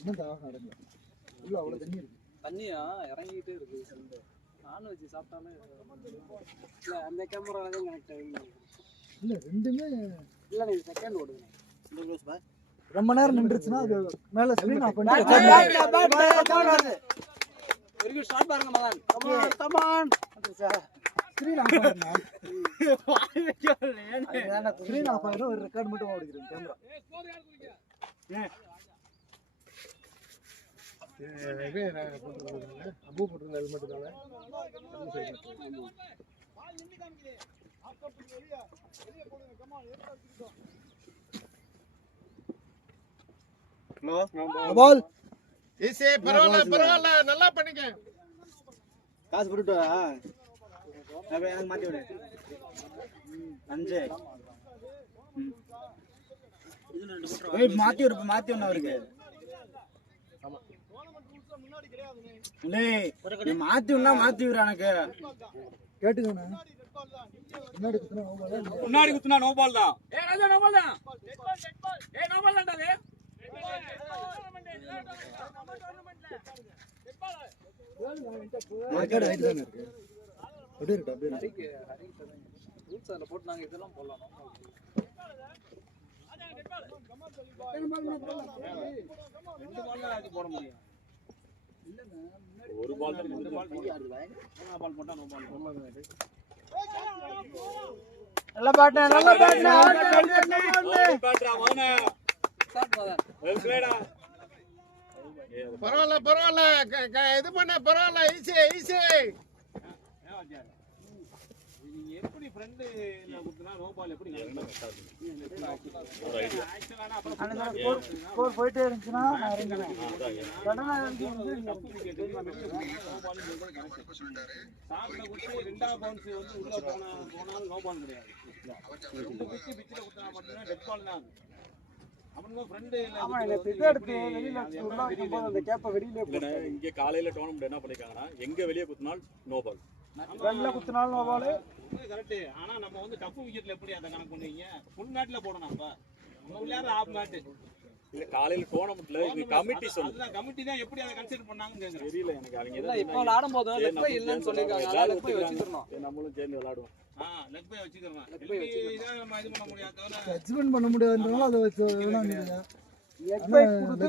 இன்னும் தாகம் அடங்கல. உள்ள அவ்வளவு தண்ணி இருக்கு. தண்ணியா இறங்கிட்டே இருக்கு. நான்வெஜ் சாப்பிட்டாலே இல்ல அந்த கேமரால தான் கனெக்ட் ஆகும். இல்ல ரெண்டுமே இல்ல நீ செகண்ட் ஓடுங்க. ரொம்ப நேரம் நின்றுச்சுனா அது மேல ஸ்கிரீன் ஆஃப் பண்ணி வெரி குட் ஸ்டார்ட் பாருங்க மகன். கம் ஆன் ஸ்கிரீன் ஆஃப் பண்ணுங்க. ஸ்கிரீன் ஆஃப் ஆயிடும். ஒரு ரெக்கார்ட் மட்டும் ஓடுகிறேன் கேமரா. அபு போட்டுருந்த ஹெல்மெட் தானே. ஹலோ பால் ஈஸி பரவாயில்ல நல்லா பண்ணிக்க. காசு போட்டுட்டு வா. அப்படியே எனக்கு மாத்தி விடு. 5 வெயிட் மாத்தி ஒண்ணு அவருக்கு. இல்ல மாத்தி விடுற எனக்கு கேட்டுக்கோண்ணே. முன்னாடி குத்துனா நோ பால் தான். ராஜா நோ பால் தான். நோ பால் தான்டா. மார்க்கெட் ஹைட் தான இருக்கு. அப்படியே இருக்கு. ரூல்ஸ் அதுல போட்டு நாங்க இதெல்லாம் போடலாம். போட முடியும். ஒரு பால் தான். 2 பால் பால் போட்டா நோ பால். நல்ல பேட்னா பேட்ரா மகனே. ஸ்டார்ட் மதன். வெல் பிளேடா. பரவாயில்ல இது பண்ண பரவாயில்ல. ஈஸி நீங்க எப்படி ஃப்ரெண்ட் இல்ல குத்துனா நோ பால் எப்படி ஒரு ஐடியா. ஆக்சுவலா அப்புறம் ஸ்கோர் போயிட்டே இருந்துச்சுனா நான் இறங்குறேன். கடனா வந்து நோ பால் கரெக்ட் சொல்லிட்டாரு. சாப்பிட்ட குத்து ரெண்டாவது பவுன்ஸ் வந்து உள்ள போனாலும் நோ பால் கிடையாது. இந்த குத்து பிச்சில குத்துனா மட்டும் டெத் பால் தான். அவனுங்க ஃப்ரெண்ட் இல்ல. ஆமா இல்ல பிச்சை எடுத்து வெளியில உள்ள வைக்கும்போது அந்த கேப்ப வெளியில போடு. இங்க காலையில டோர்னமென்ட் என்ன பண்ணிருக்காங்கன்னா எங்க வெளிய குத்துனால் நோ பால். ஃப்ரெண்ட்ல குத்துனாலும் நோ பால். கரெக்ட். ஆனா நம்ம வந்து டஃப் விக்கெட்ல எப்படி அத கணக்கு பண்ணுவீங்க? ஃபுல் மேட்ல போடணும். அப்ப நம்ம விளையாடுற ஆஃப் மேட் இல்ல. காலையில டோர்னமென்ட்ல இந்த கமிட்டி சொல்லுது. கமிட்டி தான் எப்படி அத கன்சிடர் பண்ணாங்கன்னு கேக்குறேன். தெரியல எனக்கு. அவங்க இல்ல இப்போ விளையாடும் போது லெக் பை இல்லன்னு சொல்லிருக்காங்க. அத லெக் பை வச்சிரணும். நம்மளும் சேர்ந்து விளையாடுவோம். லெக் பை வச்சிரணும். இதான் நம்ம இது பண்ண முடியாது. ஜட்ஜ்மென்ட் பண்ண முடியாதுன்றனால அத வச்சு வேணாம்ங்கறீங்க. லெக் பை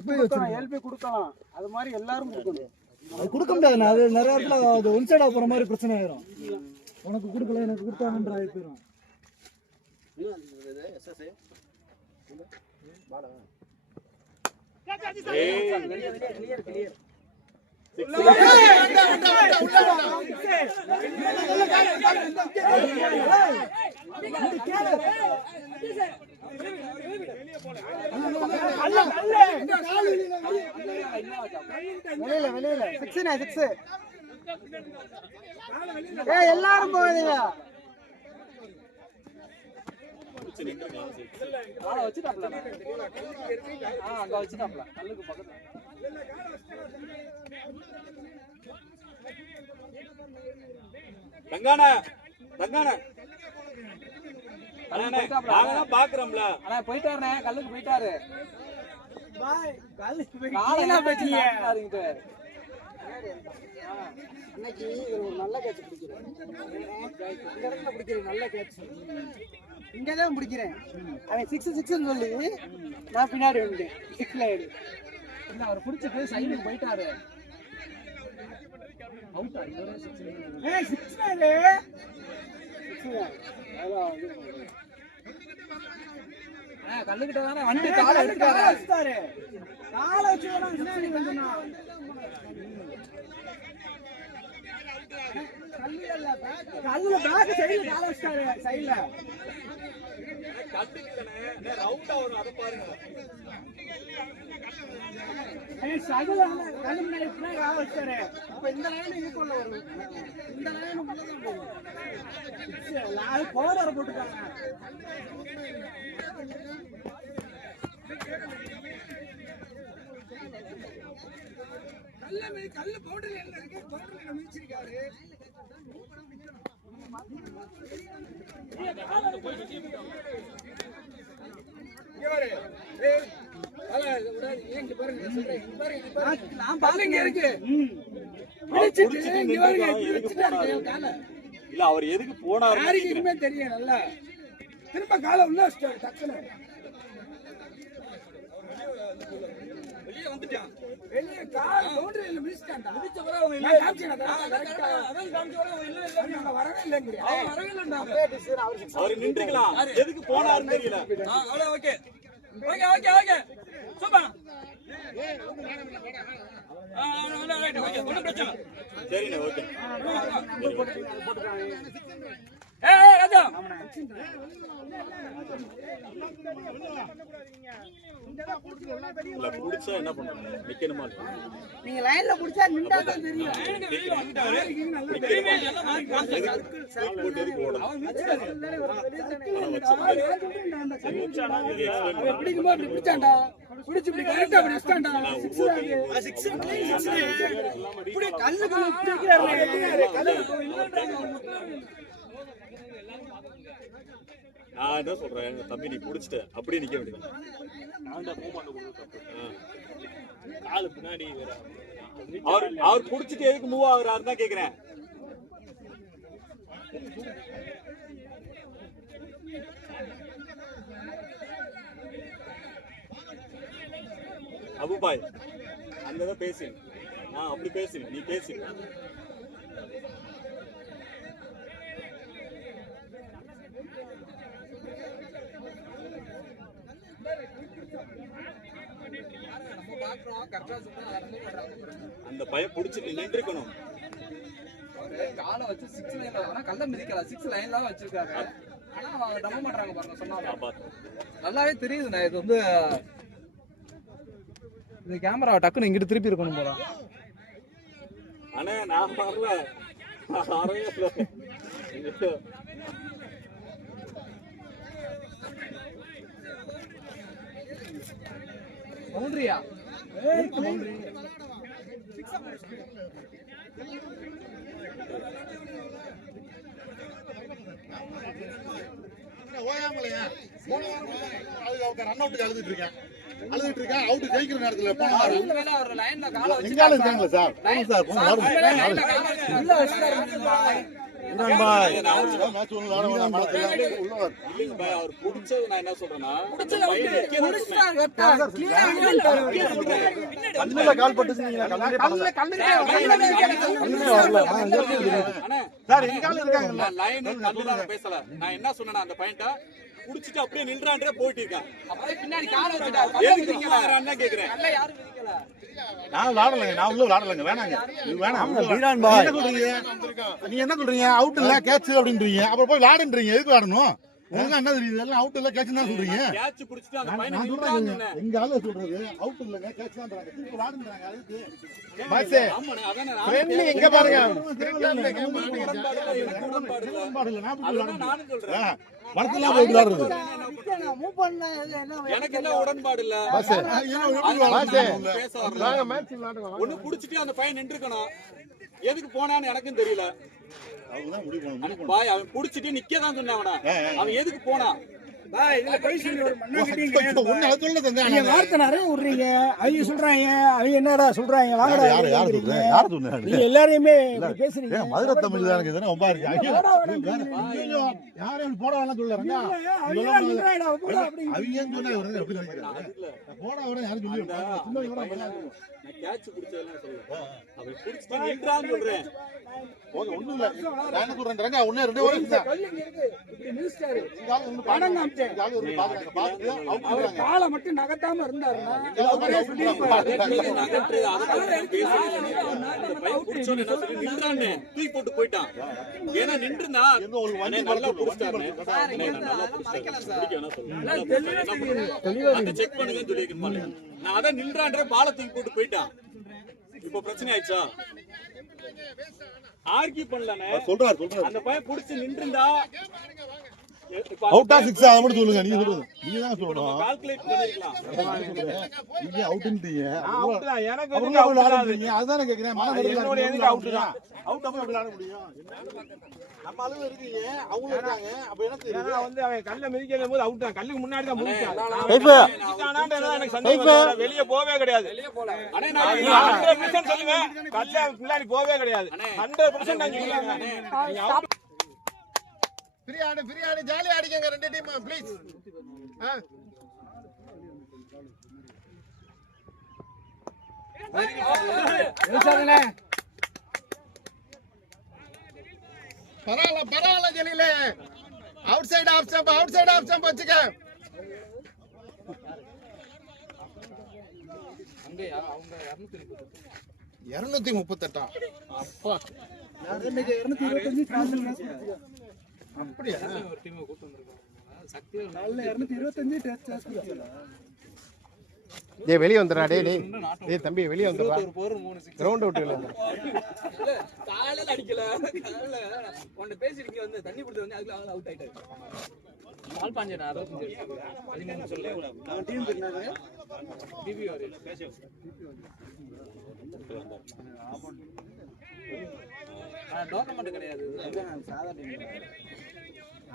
கொடுக்கலாம். எல்பி கொடுக்கலாம். அது மாதிரி எல்லாரும் கொடுக்கணும். அது கொடுக்க முடியாது. அது நிறைய இடத்துல அது ஒன் சைடா போற மாதிரி பிரச்சனை ஆயிரும். உனக்கு கொடுக்கல எனக்கு கொடுத்தாங்கன்ற ஆயி போயிடும். கிளியர் வெளியில 6 எல்லாரும் போகுதுங்க. வச்சுட்டாப்ல. அங்க வச்சுட்டாப்ல. கல்லுக்கு பக்கத்துல. தங்கானே பாக்குறோம்ல. ஆனா போயிட்டாருண்ணே. கல்லுக்கு போயிட்டாரு. காலையில போயிட்டீங்க. இன்னைக்கு ஒரு நல்ல கேட்ச் பிடிக்கிறேன். இந்த இடத்துல பிடிக்கிறேன். நல்ல கேட்ச் இங்கதான் பிடிக்கிறேன். அவன் 6 சொல்லி நான் பின்னாடி வந்துட்டேன். 6ல ஏடு இல்ல. அவர் பிடிச்சிட்டு சைடுக்கு போயிட்டாரு. அவுட்டா? 6 கல்லுகிட்ட தானே வந்து காலை வச்சுட்டாரு. காலை வச்சு கல்லுல பேக் சைடுல காலை வச்சுட்டாரு. சைடுல இந்த லைன் ஈக்குவல்ல வரும். இந்த லைன் போட போட்டுட்டாங்க. கல்லு பவுண்டரி இருக்கு. பவுண்டரி மிதிச்சிருக்காரு. நான் பாருங்க இருக்கு இல்ல அவர் எதுக்கு போனாரு யாருக்குமே தெரியும் நல்லா திரும்ப காலை உள்ள வச்சிட்டாரு டக்குனு வெளியே வந்துட்டான் வெளியே கால் பவுண்டரியில மிதிச்சிட்டான்டா மிதிச்ச பிறகு அவங்க இல்ல காமிச்சாங்க அதான் காமிச்ச பிறகு அவங்க இல்ல இல்ல வரவே இல்லங்கறியா அவங்க வரவே இல்லன்றாங்க அவர் நின்றுக்கலாம் எதுக்கு போனாருன்னு தெரியல அவ்வளவு okay okay okay okay super சரிண்ணே ஓகே ராஜா இல்ல புடிச்சா என்ன பண்ணுங்க நிக்கணுமா நீங்க லைன்ல புடிச்சா நின்றா தான் தெரியும் போட்டு எதுக்கு ஓடணும் பிடிக்குமா அப்படி பிடிச்சாண்டா பிடிச்சு இப்படி கரெக்டா அப்படி வச்சிட்டாண்டா இப்படி கல்லுக்கு பிடிக்கிறாரு நான் என்ன சொல்றேன் தம்பி நீ புடிச்சிட்ட அப்படியே நிக்க வேண்டியது காலு பின்னாடி அவர் புடிச்சிட்டு எதுக்கு மூவ் ஆகுறாருன்னு தான் கேக்குறேன் அபுபாய் அங்கதான் பேசு நான் அப்படி பேசு நீ பேசு அந்த பையன் புடிச்சிட்டு நின்றுக்கணும் காலை வச்சு 6 லைன்ல ஆனா கல்ல மிதிக்கல 6 லைன்ல வச்சிருக்காங்க ஆனா அவங்க நம்ப மாட்டாங்க பாருங்க சொன்னாங்க நல்லாவே தெரியுதுண்ணா இது வந்து இந்த கேமரா டக்குன்னு இங்கிட்டு திருப்பி இருக்கணும் போல அண்ணே நான் வரல பவுண்டரியா ஓயாமலையா ரன் அவுட்டுக்கு அழுதுட்டு இருக்கேன் அவுட் ஜெயிக்கிற நேரத்துல போன வாரம் ஒரு லைன்ல காலை வச்சு எங்கால இருக்காங்களா சார் போங்க சார் அவர் புடிச்சது நான் என்ன சொல்றேன்னா கால் பட்டு பேசல நான் என்ன சொன்னேன் அந்த பையன்ட்ட குடிச்சிட்டு அப்படியே நின்றான்றே போயிட்டு இருக்கான் பின்னாடி காலை வச்சுட்டாரு எதுக்கு கேக்குறேன் யாரும் மிதிக்கல நான் விளையாடலங்க நான் உள்ள விளையாடலங்க வேணாங்க இது வேணாம் நீங்க என்ன சொல்றீங்க அவுட் இல்ல கேட்ச் அப்படின்றீங்க அப்புறம் போய் விளையாடுன்றீங்க எதுக்கு விளையாடணும் உங்களுக்கு என்ன தெரியுது எல்லாம் அவுட் இல்ல கேட்ச் தான் சொல்றீங்க கேட்ச் புடிச்சிட்டு அந்த பையனை நான் சொல்றேன் எங்க ஆளு சொல்றது அவுட் இல்லங்க கேட்ச் தான்ன்றாங்க திருப்பி விளையாடுன்றாங்க அதுக்கு பாஸ் ஃப்ரெண்ட்லி எங்க பாருங்க உடன்பாடு இல்ல நான் நானும் சொல்றேன் மரத்துல போய் விளையாடுறது மூவ் பண்ண என்ன எனக்கு என்ன உடன்பாடு இல்ல பேச வரல ஒண்ணு புடிச்சிட்டு அந்த பையன் நின்றுக்கணும் எதுக்கு போனான்னு எனக்கும் தெரியல பாய் அவன் புடிச்சிட்டு நிக்கதான் சொன்னான் அவன் எதுக்கு போனான் இதுல போய் சொல்லி ஒரு ஒண்ணு அது சொல்ல நீங்க வார்த்தை நிறைய விடுறீங்க அவங்க சொல்றாங்க அவங்க என்னடா சொல்றாங்க வாங்கடா யார் சொன்னாரு நீங்க எல்லாரையுமே இப்படி பேசுறீங்க மதுரை தமிழ் தான் எனக்கு ரொம்ப இருக்கு யாரும் போட வேணாம் சொல்லுறாங்க அவங்க சொன்னா எப்படி நினைக்கிறாங்க போட வர யாரும் சொல்லி நான் கேட்ச் புடிச்சதெல்லாம் சொல்ல அவன் புடிச்சிட்டு நின்றான்னு சொல்றேன் ஓகே ஒண்ணும் இல்ல நான் என்ன சொல்றேன் ரங்கா ஒண்ணே ரெண்டே ஒரு நிமிஷம் படம் காமிச்சேன் அவர் காலை மட்டும் நகத்தாம இருந்தாருன்னா நின்றான்னு தூக்கி போட்டு போயிட்டான் ஏன்னா நின்றுனா நல்லா புடிச்சிட்டாரு செக் பண்ணுங்கன்னு சொல்லியிருக்கேன் நான் அதான் நின்றான்ற பாலை தூக்கி போட்டு போயிட்டான் இப்ப பிரச்சனை ஆயிடுச்சா ஆர்கியூ பண்ணலனே சொல்றாரு அந்த பையன் புடிச்சு நின்றுந்தா அவுட்டா சிக்ஸா அதை மட்டும் சொல்லுங்க. நீங்க சொல்லுங்க. நீங்க தான் சொல்லணும். கால்குலேட் பண்ணிருக்கலாம். நீங்க அவுட்ன்றீங்க. அவுட் தான். எனக்கு அப்புறம் எதுக்கு அவுட் அவுட் ஆடுறீங்க. அதுதானே கேக்குறேன். என்னோட எதுக்கு அவுட் தான். அவுட் அப்ப எப்படி ஆட முடியும்? நம்ம அளவு இருக்கீங்க. அவங்க இருக்காங்க. அப்ப எனக்கு ஏன்னா வந்து அவன் கல்ல மிதிக்கல போது அவுட் தான். கல்லுக்கு முன்னாடி தான் முடிச்சான். எனக்கு சந்தேகம் வெளிய போவே கிடையாது. அண்ணே நான் 100% சொல்லுவேன். கல்ல முன்னாடி போவே கிடையாது. 100% நான் சொல்லுவேன். நீங்க அவுட் ஃப்ரீ ஆடு ஜாலியா அடிக்கங்க ரெண்டு டீம் ப்ளீஸ். பரவாயில்ல ஜெலிலே. அவுட் சைடு ஆஃப் ஸ்டம்ப் வச்சுக்க. அங்கயா அவங்க 238 238 அப்பா இன்னைக்கு 225 டிரான்ஸ்ஃபர் அப்படியா? ஒரு டீம் கூட்டி வந்திருக்காங்க. சக்தி நல்ல 225 டெஸ்ட் சான்ஸ். டேய் வெளிய வந்துடா டேய் தம்பி வெளிய வந்துடா. ஒரு போர் 3 6 கிரவுண்ட் அவுட் இல்ல. காலையில அடிக்கல. காலையில உன்கிட்ட பேசிட்டு வந்து தண்ணி குடிச்சு வந்து அதுல அவுட் ஆயிட்டாரு. பால் பாஞ்சே 65 13 சொல்ல அவன் டீம் பின்னால டிவி வர பேசி டோர்னமெண்ட் கிடையாது. சாதா டீம்.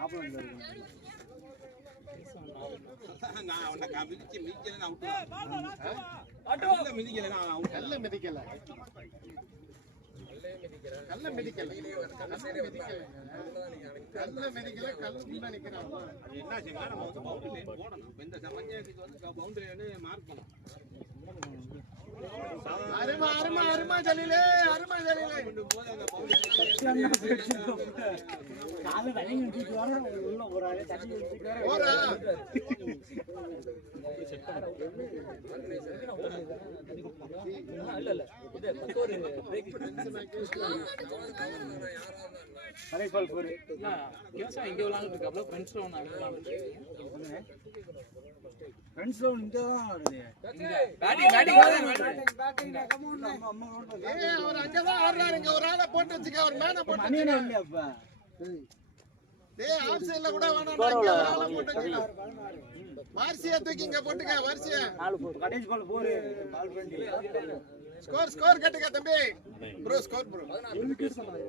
ஆப்போனன்ட் இருக்கு. நான் அவன மிதிக்கல அவுட் தான். ஆட்டோ மிதிக்கல நான் அவுட். கல்ல மிதிக்கல. கல்லுக்குள்ள நிக்கிறான். என்ன செய்யலாம் நம்ம வந்து பவுண்டரி லைன் போடணும். இந்த பஞ்சாயத்துக்கு வந்து பவுண்டரி லைன் மார்க் பண்ணணும். அருமா ஜலீலே. கால ரன்னிங் எடுத்து வர உள்ள ஒரு ஆளே தண்ணி எடுத்து ஓரா இல்ல இது ஒரு பிரேக் கரெக்ட் பால் போரு. கேசா இங்க விளையாண்டுட்டு இருக்காப்ல ஃப்ரெண்ட்ஸ் ரவுண்ட் விளையாண்டுட்டு. ஃப்ரெண்ட்ஸ் ரவுண்ட் இங்க தான் வருது. பேட்டிங் அவர் அங்கதான் ஆடுறாரு. இங்க ஒரு ஆளை போட்டு வச்சுக்க. ஒரு மேன போட்டு மணி என்ன இல்லையா அப்ப? டேய் ஆஃப் சைடுல கூட வேணாம். இங்க ஒரு ஆளை போட்டு வச்சுக்க. மார்சியா தூக்கி இங்க போட்டுக்க. வார்சியா கடைசி பால் போரு. பால் பண்ணி ஸ்கோர் கட்டுங்க தம்பி. Bro score bro. 105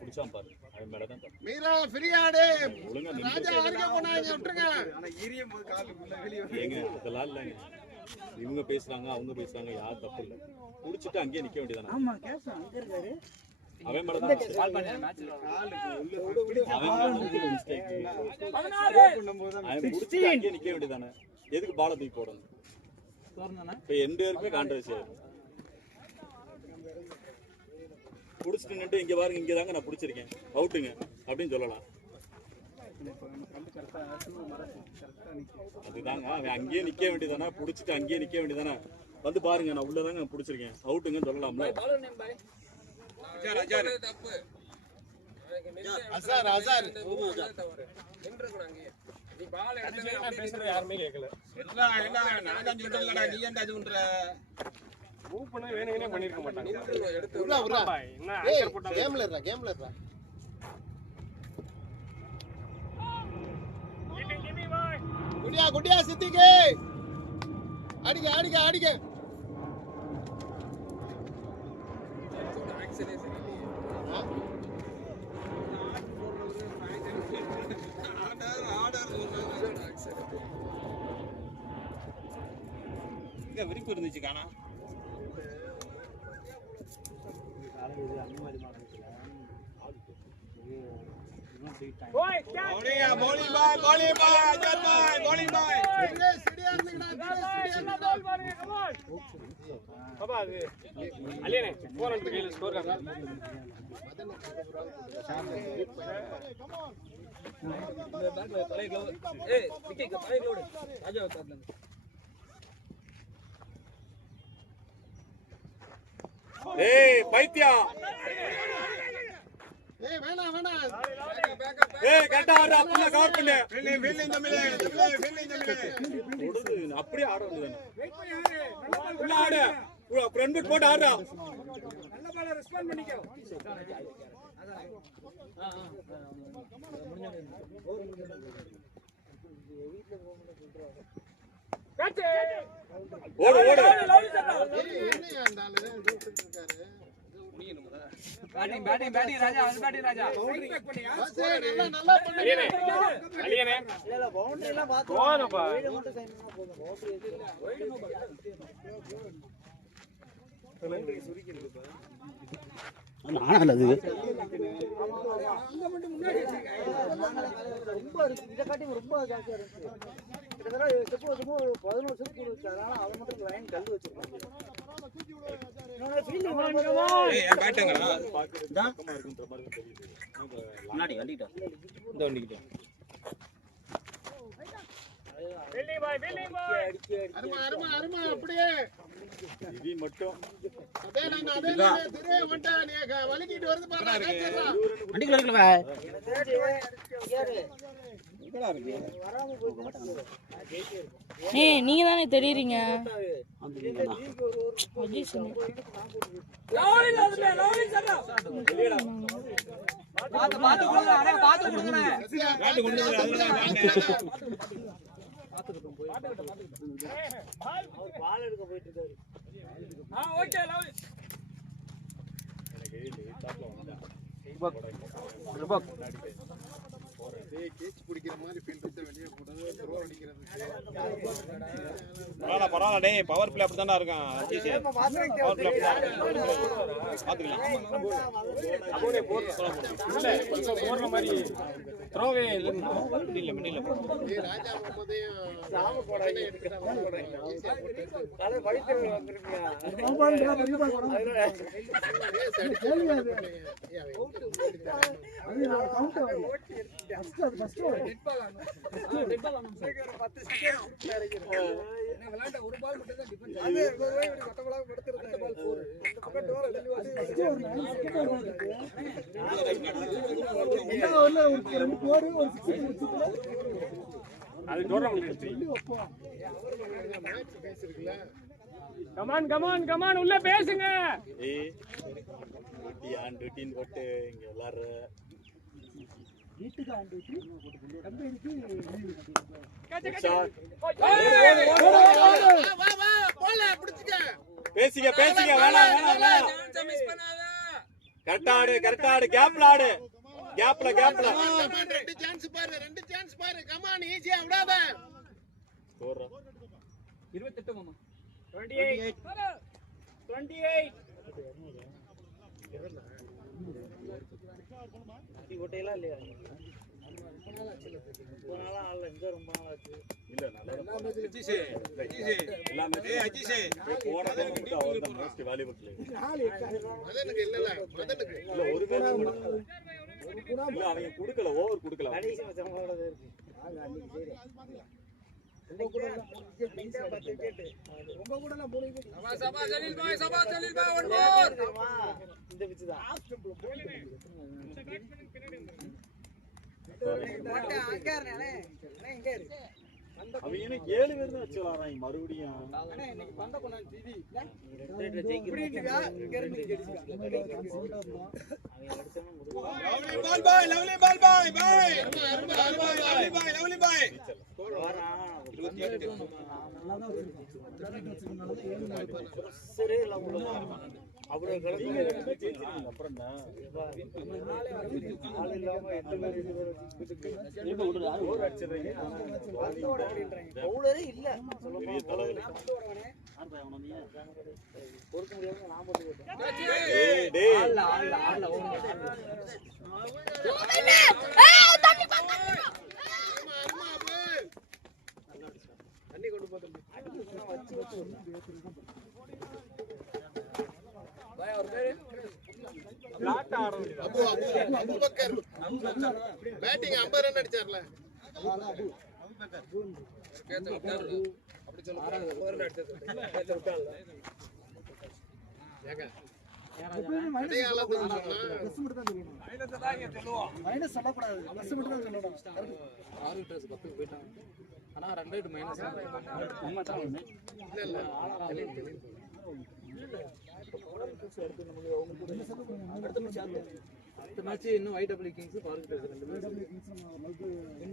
புடிச்சாம் பாரு. அவன் மேல தான் தப்பு. மீரா ஃப்ரீ ஆடு. ராஜா ஆர்க போனாங்க விட்டுருங்க. ஆனா ஈரியம் போது கால் உள்ள வெளிய ஏங்க இதெல்லாம் இல்லங்க. இவங்க பேசுறாங்க அவங்க பேசுறாங்க யார் தப்பு இல்ல. புடிச்சிட்டு அங்கேயே நிக்க வேண்டியதானே. ஆமா கேஸ் அங்க இருக்காரு. அவன் மேல தான் பால் பண்ணி மேட்ச்ல அவன் மிஸ்டேக். 16 அவன் புடிச்சிட்டு அங்கேயே நிக்க வேண்டியதானே. எதுக்கு பால தூக்கி போடணும்? தோர்னனா இப்ப எந்த பேருக்குமே கான்ட்ரவர்சி ஆகும். புடிச்சிட்டு நின்று இங்க பாருங்க இங்க தாங்க நான் புடிச்சிருக்கேன் அவுட்டுங்க அப்படின்னு சொல்லலாம். அதுதாங்க அவன் அங்கேயே நிக்க வேண்டியதானே. புடிச்சிட்டு அங்கேயே நிக்க வேண்டியதானே. வந்து பாருங்க நான் உள்ளதாங்க புடிச்சிருக்கேன் அவுட்டுங்கன்னு சொல்லலாம்ல. பாலர் நேம் பாய் தப்பு அசார் நின்று கூட அங்கே நீ பால் எடுத்து நான் பேசுறது யாருமே கேட்கல. எல்லாம் நான் தான் சொல்றேன்லடா நீ ஏன்டா இது பண்ற? மூவ் பண்ண வேணும்னே பண்ணிருக்க மாட்டாங்க. எடுத்து என்ன ஆங்கர் போட்டாங்க. கேம்ல இருடா. குடியா சித்திக்கு. அடிக்க. ஆக்சனே சரி இங்க விரிப்பு இருந்துச்சு காணா. bowling boy, Ajay boy, bowling boy. Baba அது அலியனே 400 கையில ஸ்கோர் காங்க. இந்த பேட்ல பழைய க்ளோவ் ஏய் விக்கெட் பழைய க்ளோவ் ராஜா தாப்ல ஏய் பைத்தியா வேணாம் ஏய் கரெக்ட்டா ஆடுற அப்பல கவர் பண்ணு. ஃபீல்டிங் தமிழே ஓடுது அப்படியே ஆட வேண்டியதானே. உள்ள ஆடு. ஃப்ரண்ட் ஃபுட் போட்டு ஆடுறா. நல்ல பால ரெஸ்பான்ட் பண்ணிக்கோ. ஓடு ஓடு என்னையா அந்த ஆளு இருக்காரு பேட்டிங் பேட்டிங் பேட்டிங் ராஜா அது பேட்டிங் ராஜா நல்லா பண்ணுங்க இல்ல பவுண்டரி எல்லாம் பாத்து போதும்பா. வீடு மட்டும் சைன் பண்ணா போதும் பவுண்டரி ரொம்ப இருக்கு இதை காட்டி ரொம்ப ஜாஸ்தியா இருக்கு கிட்டத்தட்ட ஸ்டெப் வச்சுமோ 11 ஸ்டெப் இருக்கு அதனால அவன் மட்டும் லைன் கல் வச்சிருக்காங்க இன்னொரு ஃபீல்டிங் பண்ணும்போது ஏய் பேட்டிங்கடா பக்கமா இருக்குன்ற மாதிரி தெரியுது முன்னாடி வண்டிட்டா இந்த வண்டிக்கிட்ட அருமா அருமா அருமா அப்படியே இது மட்டும் அதே நான் திரே வண்டா நீ வலிக்கிட்டு வருது பாரு வண்டிக்குள்ள இருக்குல எனக்கு தெரிஞ்சு யாரு வராம போயிட்டு ஏய் நீங்க தானே தெரியுறீங்க பாத்து பாத்து கொடுங்க அண்ணே பாத்து கொடுங்க பாட்டு கொண்டு வந்து அதெல்லாம் அவர் பால் எடுக்க போயிட்டு இருக்காரு ஓகே லவ் கேட்ச் பிடிக்கிற மாதிரி ஃபீல்ட் வெளியே போடுறது த்ரோ அடிக்கிறது பரவாயில்ல டேய் பவர் பிளே அப்படிதான்டா இருக்கான் அஜிஷ் பவர் பிளே பாத்துக்கலாம் அப்படியே போடுற மாதிரி த்ரோவே இல்ல மிடில்ல ஏய் ராஜா முகமது சாம போடவே எடுக்கறாங்க காலை வயித்து வந்திருக்கியா அது டோர்னமென்ட் கமான் உள்ள பேசுங்க ஏய் டியூட்டி ஆன் டியூட்டின்னு போட்டு இங்க எல்லாரும் வீட்டுக்கு ஆண்டு கம்பெனிக்கு வா வா போல பிடிச்சுக்க பேசிக்க பேசிக்க வேணாம் வேணாம் வேணாம் கரெக்டா ஆடு கேப்ல ஆடு கேப்ல ரெண்டு சான்ஸ் பாரு கமான் ஈஸியா விடாத போறா 28 மாமா அடி ஓட்டையெல்லாம் இல்லையா போனாலும் ஆள் எங்க ரொம்ப நாள் ஆச்சு இல்ல நல்லா அஜிஷ் எல்லாமே அஜிஷ் போன மட்டும் அவர் தான் மோஸ்ட் வேல்யூபிள் பிளேயர் மதனுக்கு இல்ல மதனுக்கு இல்ல ஒரு மேட்ச் இல்ல அவங்க குடுக்கல ஓவர் குடுக்கல கடைசி மச்சங்களோட இருக்கு உங்க கூட இந்த பிச்சு தான் அவங்க என்ன 7 பேர் தான் வச்சு விளையாடுறாங்க மறுபடியும் லவ்லி பாய் சரி இல்ல அப்படியே அப்புறம் தான் ஆள் இல்லாம 8 பேர் 2 பேர் ஓவர் அடிச்சிடுறீங்க பவுலரே இல்ல பெரிய தலைவலி பொறுக்க முடியாம நான் போட்டு போட்டேன் டேய் டேய் தண்ணி கொண்டு போதும் அபூபக்கர் பேட்டிங் 50 ரன் அடிச்சார்ல அப்படி சொல்லுங்க ஏங்க மைனஸ் சொல்லக்கூடாது பஸ் மட்டும் தான் சொல்லணும் ஆனா 2 மைனஸ் அடுத்த மேட்ச் இன்னும் YW கிங்ஸ் பார்க்கிட்டு ரெண்டு மேட்ச் வின்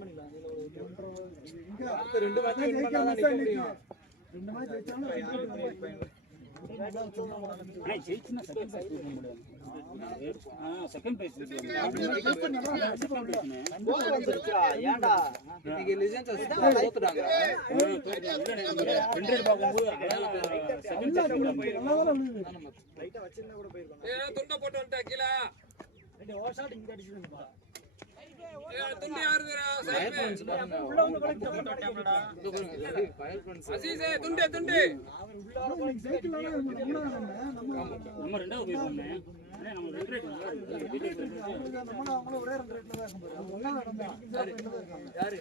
பண்ணிடலாம் அடுத்த ரெண்டு மேட்ச் வின் பண்ணா தான் நிக்க முடியும் 2 மேட்ச் ஜெயிச்சாலும் ஜெயிச்சுனா செகண்ட் பிரைஸ் கொடுக்க முடியாது. செகண்ட் பிரைஸ் ஏன்டா இன்னைக்கு லெஜெண்ட்ஸ் தோத்துட்டாங்க. 2 பார்க்கும்போது செகண்ட் பிரைஸ் கூட போயிருக்காங்க. லைட்டா வச்சிருந்தா கூட போயிருக்காங்க. துண்ட போட்டு வந்துட்டா கீழ. ஓவர் ஷாட் இங்க அடிச்சிருந்தா. துண்டி யாருடா சைடு உள்ள வந்து படுடா. அசீஸ் துண்டி துண்டி அவர் உள்ள வர சைக்கிள்ல நம்ம ரெண்டாவது போயிருக்கோம். நம்ம 2 ரேட் நம்மள ஒரே 2 ரேட்ல தான் இருக்கும். அது ஒண்ணா நடந்தா. யாரு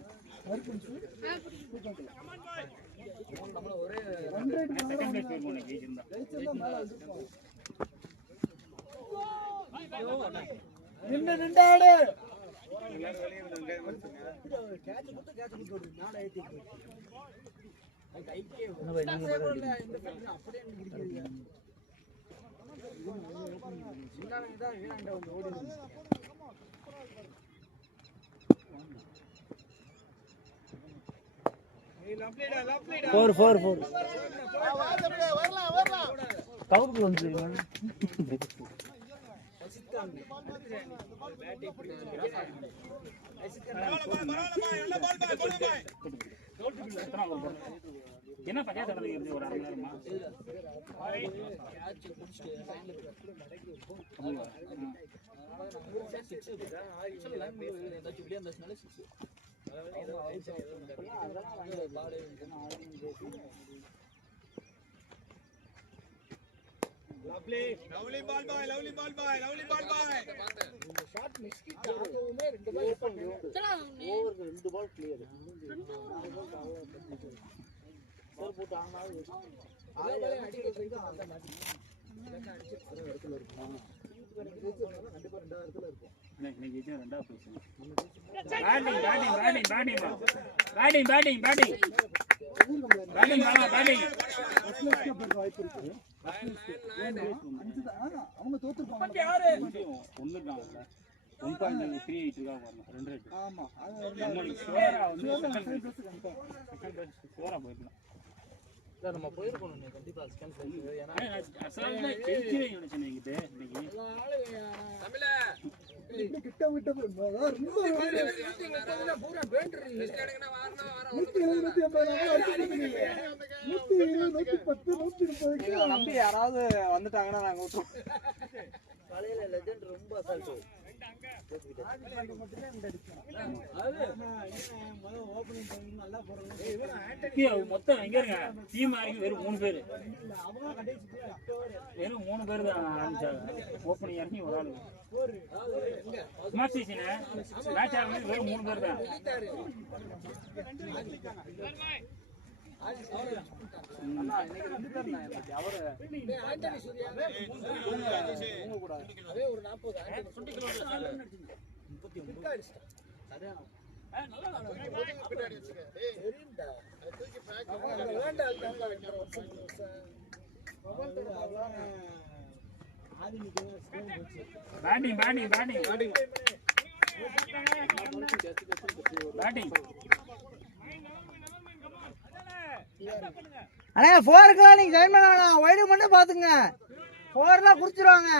நம்மள ஒரே 2 ரேட் செகண்ட் பிரைஸ் போயிருக்கோம் ஜெயிச்சிருந்தா. ஜெயிச்சா மேல வந்துரும். நின்டாடு எல்லாரும் வெளிய வந்து கேட்ச் குத்து நாளை ஏத்தி கைக்கே இந்த ஃபேக்டரி அப்படியே நிக்குது. சின்னானே தான் வீணாண்ட வந்து ஓடுது. 4 வரலாம் கவுக்கு வந்து என்ன பஞ்சாயத்து நடந்துருக்கு ஒரு 1/2 மணி நேரமா? லவ்லி பால் பாய் ஷாட் மிஸ் கிட் ஆகவுமே 2 பால் ஓவருக்கு 2 பால் கிளியர். சார் போட்டு ஆனாலும் ஆளே அடிக்கிறதுக்கு தான் அந்த மாதிரி இதெல்லாம் அடிச்சு ஒரு இடத்துல இருக்கும். கண்டிப்பா 2 இடத்துல இருக்கும். இன்னைக்கு ஜெயிச்சா ரெண்டாவது பொசிஷன். பேட்டிங் வாய்ப்பு இருக்கு. அவங்க தோத்துருப்பாங்க. 1.38 இருக்காங்க பாருங்க 2 ரேட். ஆமா நம்மளுக்கு ஸ்கோரா வந்து செகண்ட் பிரைஸ் ஸ்கோரா போயிடலாம். இல்ல நம்ம போயிருக்கோம் கண்டிப்பா செகண்ட் பிரைஸ். ஏன்னா அசால்ட்டா ஜெயிச்சிரே நினைச்சேன் இன்னைக்கு. தமிழ கிட்ட விட்ட ரொம்ப பூரா பேண்டர் லிஸ்ட் எடுக்கனா வரணும் வர 170 நம்பி யாராவது வந்துட்டாங்கன்னா நாங்க விட்டுறோம். காலையில லெஜெண்ட் ரொம்ப அசால்ட். மொத்தம் எங்க இருங்க டீம் ஆகி வெறும் 3 பேர். வெறும் 3 பேர் தான் ஆரம்பிச்சாங்க. ஓப்பனிங் இறங்கி ஒரு ஆளு. ஸ்மார்ட் சீசன் மேட்ச் ஆகுது வெறும் 3 பேர் தான். பேட்டிங் அண்ணே 4க்குலாம் நீங்க ஜாயின் பண்ண வேணாம். வைடு மட்டும் பாத்துங்க. 4லாம் குடிச்சிருவாங்க.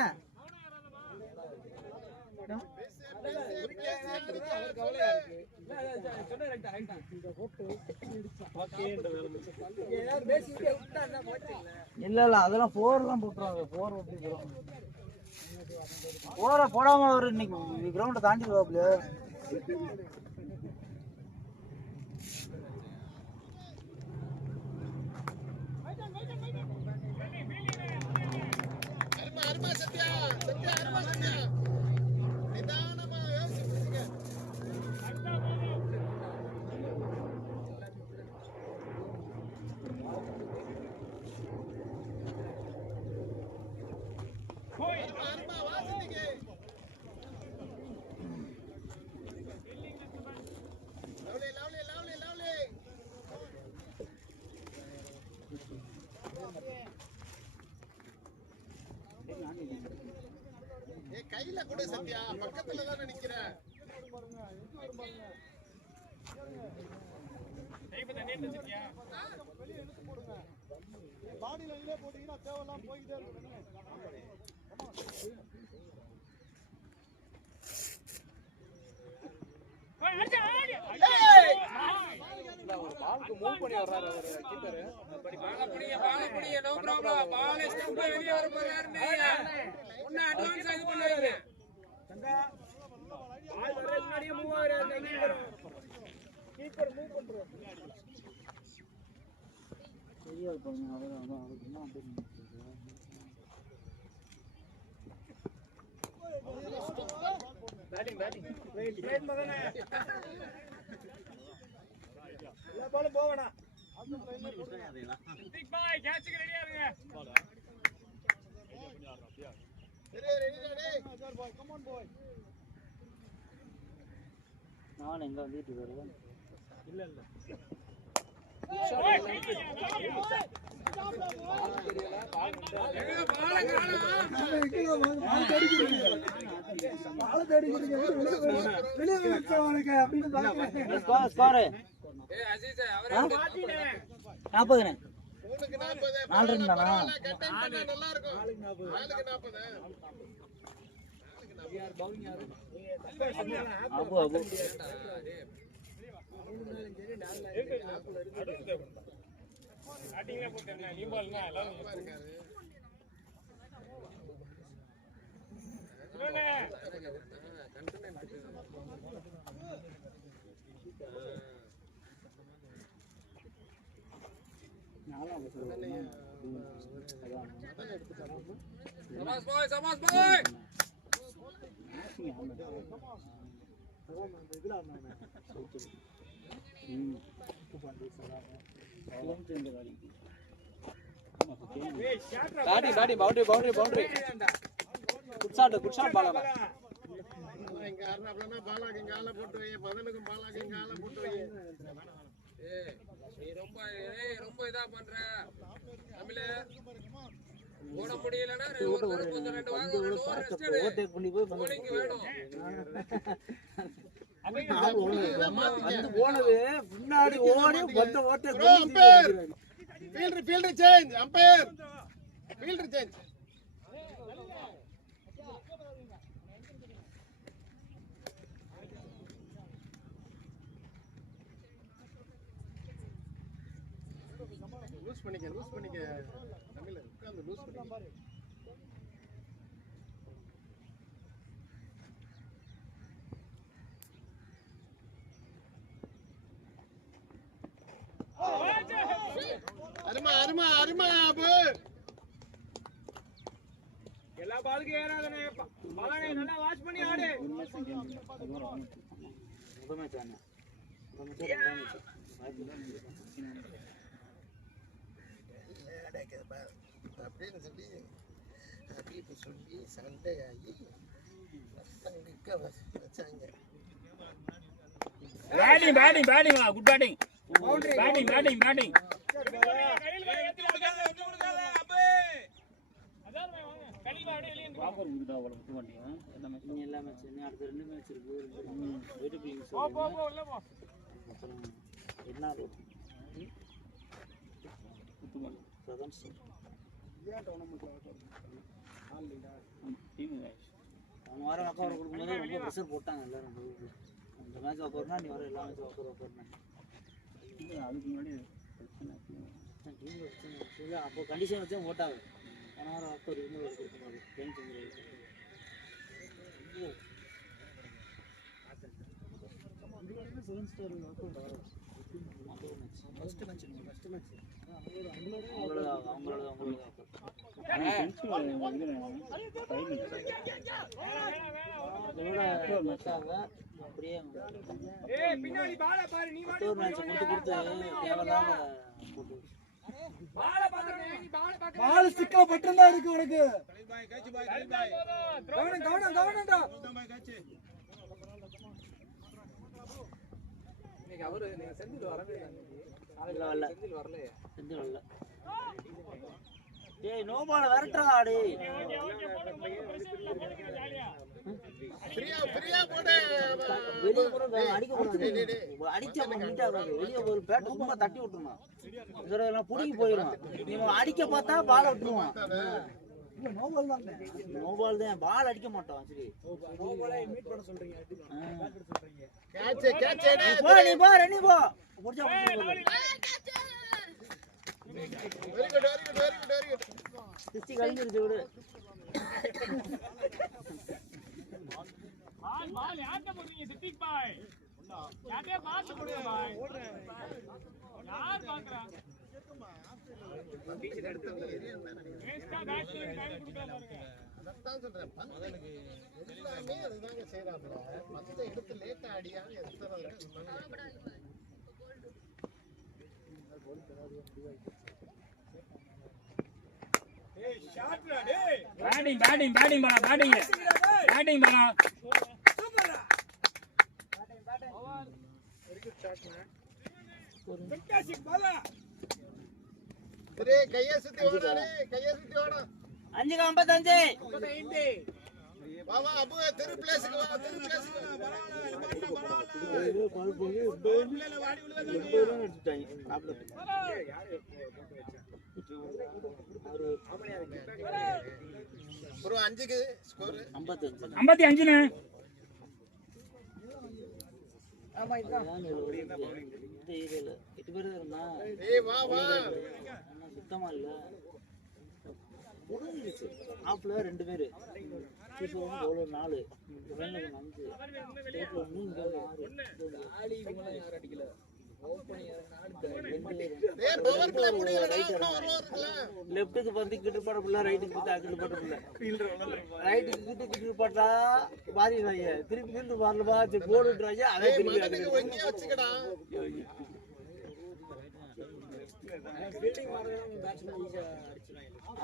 இல்ல அதெல்லாம் 4 போட்டுருவாங்க. 4 போட்டுருவாங்க. 4 போடாம ஒரு இன்னைக்கு கிரவுண்ட தாண்டிடுவாப்ல. அருமா சத்யா நிதானமா யோசிச்சுங்க. அருமா வாசிங்க. லவ்லி கையில கையில கொடு சத்யா, பக்கத்துல தானே நிக்கிற. பாடி லைன்ல போட்டீங்கன்னா தேவலாம் போயிட்டே இருக்கும். ஒரு பாலுக்கு மூவ் பண்ணி வர்றாரு அவர் கீப்பர். பால புடிங்க நோ ப்ராப்ளம். பால் ஸ்டெப் வெளிய வர போறாரு. ஒண்ணு அட்வான்ஸ் இது பண்ணுவாரு. சங்கா பால் வர முன்னாடியே மூவ் ஆகுறாரு கீப்பர் மூவ் பண்றாரு. சரியா இருப்பாங்க அவருக்கு என்ன அப்படி பேட்டிங் ரைட் மகனே எல்லா பாலும் போவேனா பிக் பாய் கேட்ச்க்கு ரெடியா இருங்க. ரெடிடா டேய். பாய் கம் ஆன் பாய். நான் எங்க வந்துட்டு வரேன். இல்ல ஏய் அசீஸ் அவரே மாட்டினே. 40 மூணுக்கு 40. 4 ரன் தானா? கண்டென்ட் பண்ணா நல்லா இருக்கும். 4க்கு 40. அபு ஸ்டார்டிங்ல போட்டேன் நீ பால்னா எல்லாரும் இருக்காரு. இவனே சமாஸ் பாய் பவுண்டரி குட் ஷாட் பாலா. இங்க ஆடுறாப்லன்னா பாலாக்கு இங்க ஆள போட்டு வை, பதிலுக்கு பாலாக்கு இங்க ஆள போட்டு வை. ஏய் நீ ரொம்ப இதா பண்ற தமிழ் ஓட முடியலனா கொஞ்சம் ரெண்டு வாங்க ரெஸ்ட் பண்ணி போய் போனிங் வேணும். வந்து போனது முன்னாடி ஓடி வந்த ஓட்ட bro umpire fielder change. Umpire fielder change. Loose பண்ணிக்க தமிழ் உட்கார்ந்து லூஸ் பண்ணிக்க. அருமா அபு. எல்லா பாலுக்கு ஏறாதனே பாலனே நல்லா வாட்ச் பண்ணி ஆடு. அப்படின்னு சொல்லி சண்டையாகி வச்சாங்க. பேட்டிங் குட் பேட்டிங் பேட்டிங் எல்லா மேட்ச் அடுத்த 2 மேட்ச் இருக்கு. வாரம் அக்கா கொடுக்கும்போது ரொம்ப ப்ரெஷர் போட்டாங்க எல்லாரும். இந்த மேட்ச் வைப்போம்னா நீ வர எல்லா மேட்சும் வைப்போம். அதுக்கு முன்னாடி அப்போ கண்டிஷன் வச்சா ஓட்டாது. போன வாரம் அப்போ இருந்து கொடுக்கும்போது பின்னாடி பால பாரு நீ பால் ஸ்டிக்கா பட்டா இருக்கு உனக்கு. கவனம்டா. இன்னைக்கு அவரு நீங்க செந்தில் வரவே வரல. செந்தில் வரல. டேய் நோ பால் வரட்டா டேய். ஃப்ரீயா போடு. வெளியே கூட அடிக்க கூடாது. அடிச்சா நீட்டா ஆகாது. வெளியே ஒரு பேட் சும்மா தட்டி விட்டுருணும். இதெல்லாம் புடிங்கி போயிடும். நீங்க அடிக்க பார்த்தா பால் விட்டுருவான். நோபால் தான் பால் அடிக்க மாட்டோம். சரி போ நீ போ ரெனி போ முடிச்சா வெரி குட். சிஸ்டி கழிஞ்சிருச்சு விடு. பால் யார்ட்ட போறீங்க சிட்டிக் பாய்? யார்ட்டே பாத்து போடுங்க பாய். யார் பாக்குறா? வேஸ்டா பேட் டைம் கொடுக்கலாம் பாருங்க. அதான் சொல்றேன். எல்லாமே அதுதாங்க செய்யறாப்ல. மத்த எடுத்து லேட்டா அடியான்னு எடுத்துறாங்க. பேட்டிங் பாலா பேட்டிங் பாலா. கையை சுத்தி ஓட. 5:55. வா அபு தெரு பிளேஸ்க்கு வா. ப்ரோ 5க்கு ஸ்கோர் 55ண்ணே. ஆமா இதுதான். இந்த ஏரியால 8 பேர் இருந்தா. ஏய் வா சுத்தமா இல்ல. முடிஞ்சிருச்சு. ஆப்ல 2 பேர். கீப்பர் வந்து பவுலர் 4. ரன்னர் 5. டோட்டல் 3 6. ஆடி இவங்க யார் அடிக்கல. ஓபன் ஏய் பவர் பிளே முடியலடா. இன்னும் வருவாருல. லெஃப்ட்க்கு வந்து கிட்ட போடல, ரைட்டுக்கு தாக்கிட்டு போடல. ரைட்டுக்கு கிட்ட போட்டா பாரிறாங்க. திருப்பி நின்று வரலவா போடுறாங்க. அதே திருப்பி மகனுக்கு ஒங்கி வச்சுக்கடா.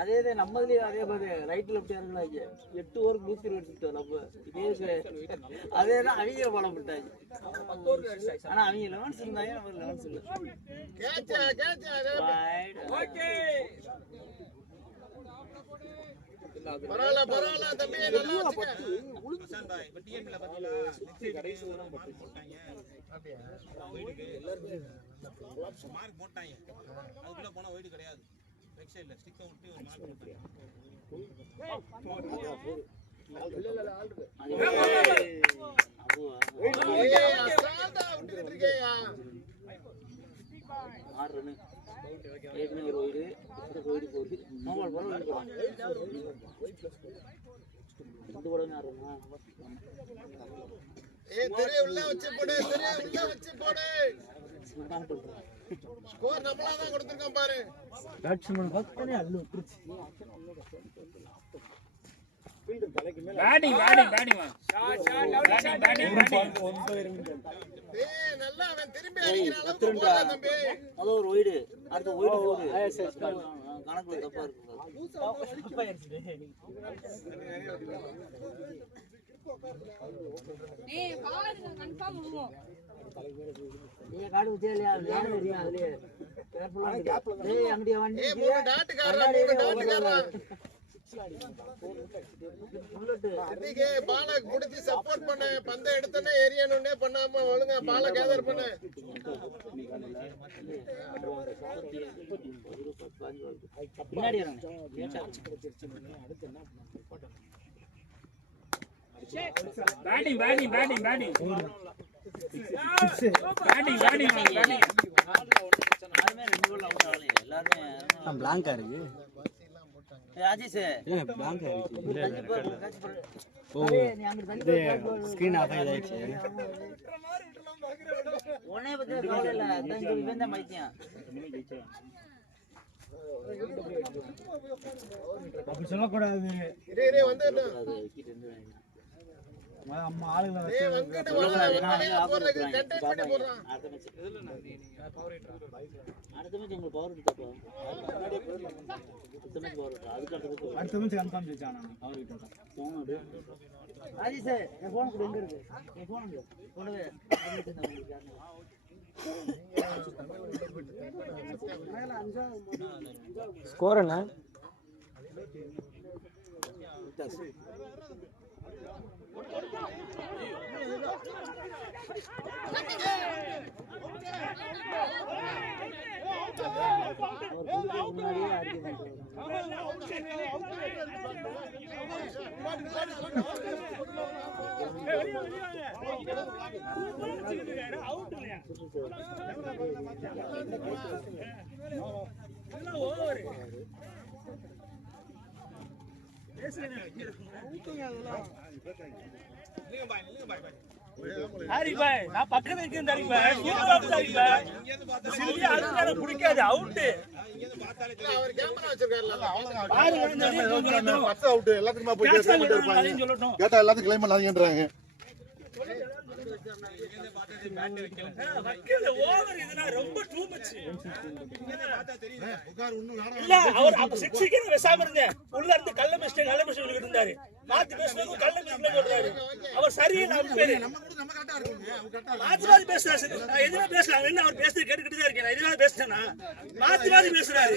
அதே நம்மதுலயே அதே மாதிரி ரைட் லெஃப்ட் இறங்குறாங்க. 8 ஓவருக்கு 100 எடுத்துட்டோம் நம்ம. இதே அதேதான் அவங்க போட விட்டாங்க. ஆனா அவங்க 11 இருந்தாங்க, நம்ம 11 இல்ல. ஓகே பரவாயில்ல தம்பி நல்லா வச்சுக்க. ஹசன் பாய் இப்ப டிஎம்ல பாத்தீங்களா கடைசி தான் போட்டாங்க. அப்படியே வீட்டுக்கு எல்லாரும் மார்க் போட்டாங்க. அதுக்குள்ள போனா வீடு கிடையாது. பேக் சைடுல ஸ்டிக்க விட்டு ஒரு மார்க் போட்டாங்க. ஏய் அசால்ட்டா விட்டுட்டு இருக்கேயா. 6 ரன். ஏற்கனவே ஒரு ஒயிடு போகுது. நோபால் போறோம். இது கூட ஆடுறோமா? ஏய் தெரிய உள்ள வச்சு போடு. ஸ்கோர் நம்மளா தான் கொடுத்திருக்கோம் பாரு. பேட்ஸ்மேன் பக்கமே அள்ளு விட்டுருச்சு. பேட்டிங் ஏய் நல்லா அவன் திரும்பி அடிக்கிற அளவுக்கு போடா தம்பி. அது ஒரு ஒயிடு. அடுத்து ஒயிடு போகுது. கணக்குல தப்பா இருக்கு. ஏய் பால் கன்ஃபார்ம் விடுவோம். ஏய் காடு விட்டேலையா? ஞான ஏரியா அதுலயே. கேர்ஃபுல்லா இருக்கு. ஏய் அங்கடியே வண்டி. ஏய் 3 டாட்டுக்காரரா. அதுக்கு பால குடிச்சு சப்போர்ட் பண்ண. பந்த எடுத்தனே ஏரியணும்னே பண்ணாம ஒழுங்கா பால கேதர் பண்ணு. பின்னாடி பேட்டிங் யாருமே 2 கோல் அவுட் ஆகல. எல்லாரும் பிளாங்கா இருக்கு. ராஜேஷ் ஏன் பிளாங்கா இருக்கு? நீ அங்க தள்ளி ஸ்கிரீன் ஆஃப் ஆயிடுச்சு. உன்னை பத்தி கவலை இல்ல. அதான் இவன் தான் மைத்தியம். அப்படி சொல்லக்கூடாது. இரு வந்துடா. அம்மா ஆளுங்களை ஏய் வந்துட்டு வா. போறதுக்கு கண்டென்ட் பண்ணி போறான். அடுத்த மேட்ச் உங்களுக்கு பவர் விட்டப்போ. அடுத்த மேட்ச் பவர் விட்டா. அதுக்கு அடுத்த மேட்ச் கன்ஃபார்ம் செஞ்சானா பவர் விட்டா. போன் அது. ராஜேஷ் என் போன் கூட எங்க இருக்கு? என் போன் எங்க? போடவே. ஸ்கோர் என்ன? முன்னாடியே ஆர்கியூமெண்ட் நான் பக்கத்துல இருக்கேன் பிடிக்காது அவுட்டு எல்லாத்துக்குமா போய் கேட்டா எல்லாத்துக்கும் கிளைம் பண்ணாதீங்கன்றாங்க. ரொம்ப டூ மச் இல்ல அவர் அப்ப சிக்ஸுக்கு பேசாம இருந்தேன் உள்ள இருந்து கள்ள மிஸ்டேக் இருந்தாரு மாத்தி பேசுறதும் கள்ள மிஸ்டேக் சொல்றாரு அவர் சரியில்லை பேரு மாத்தி மாத்தி பேசுறாரு நான் எதுனா பேசலாம் என்ன அவர் பேசுறது கேட்டுக்கிட்டு தான் இருக்கேன் எதுனா பேசுறேன்னா மாத்தி மாத்தி பேசுறாரு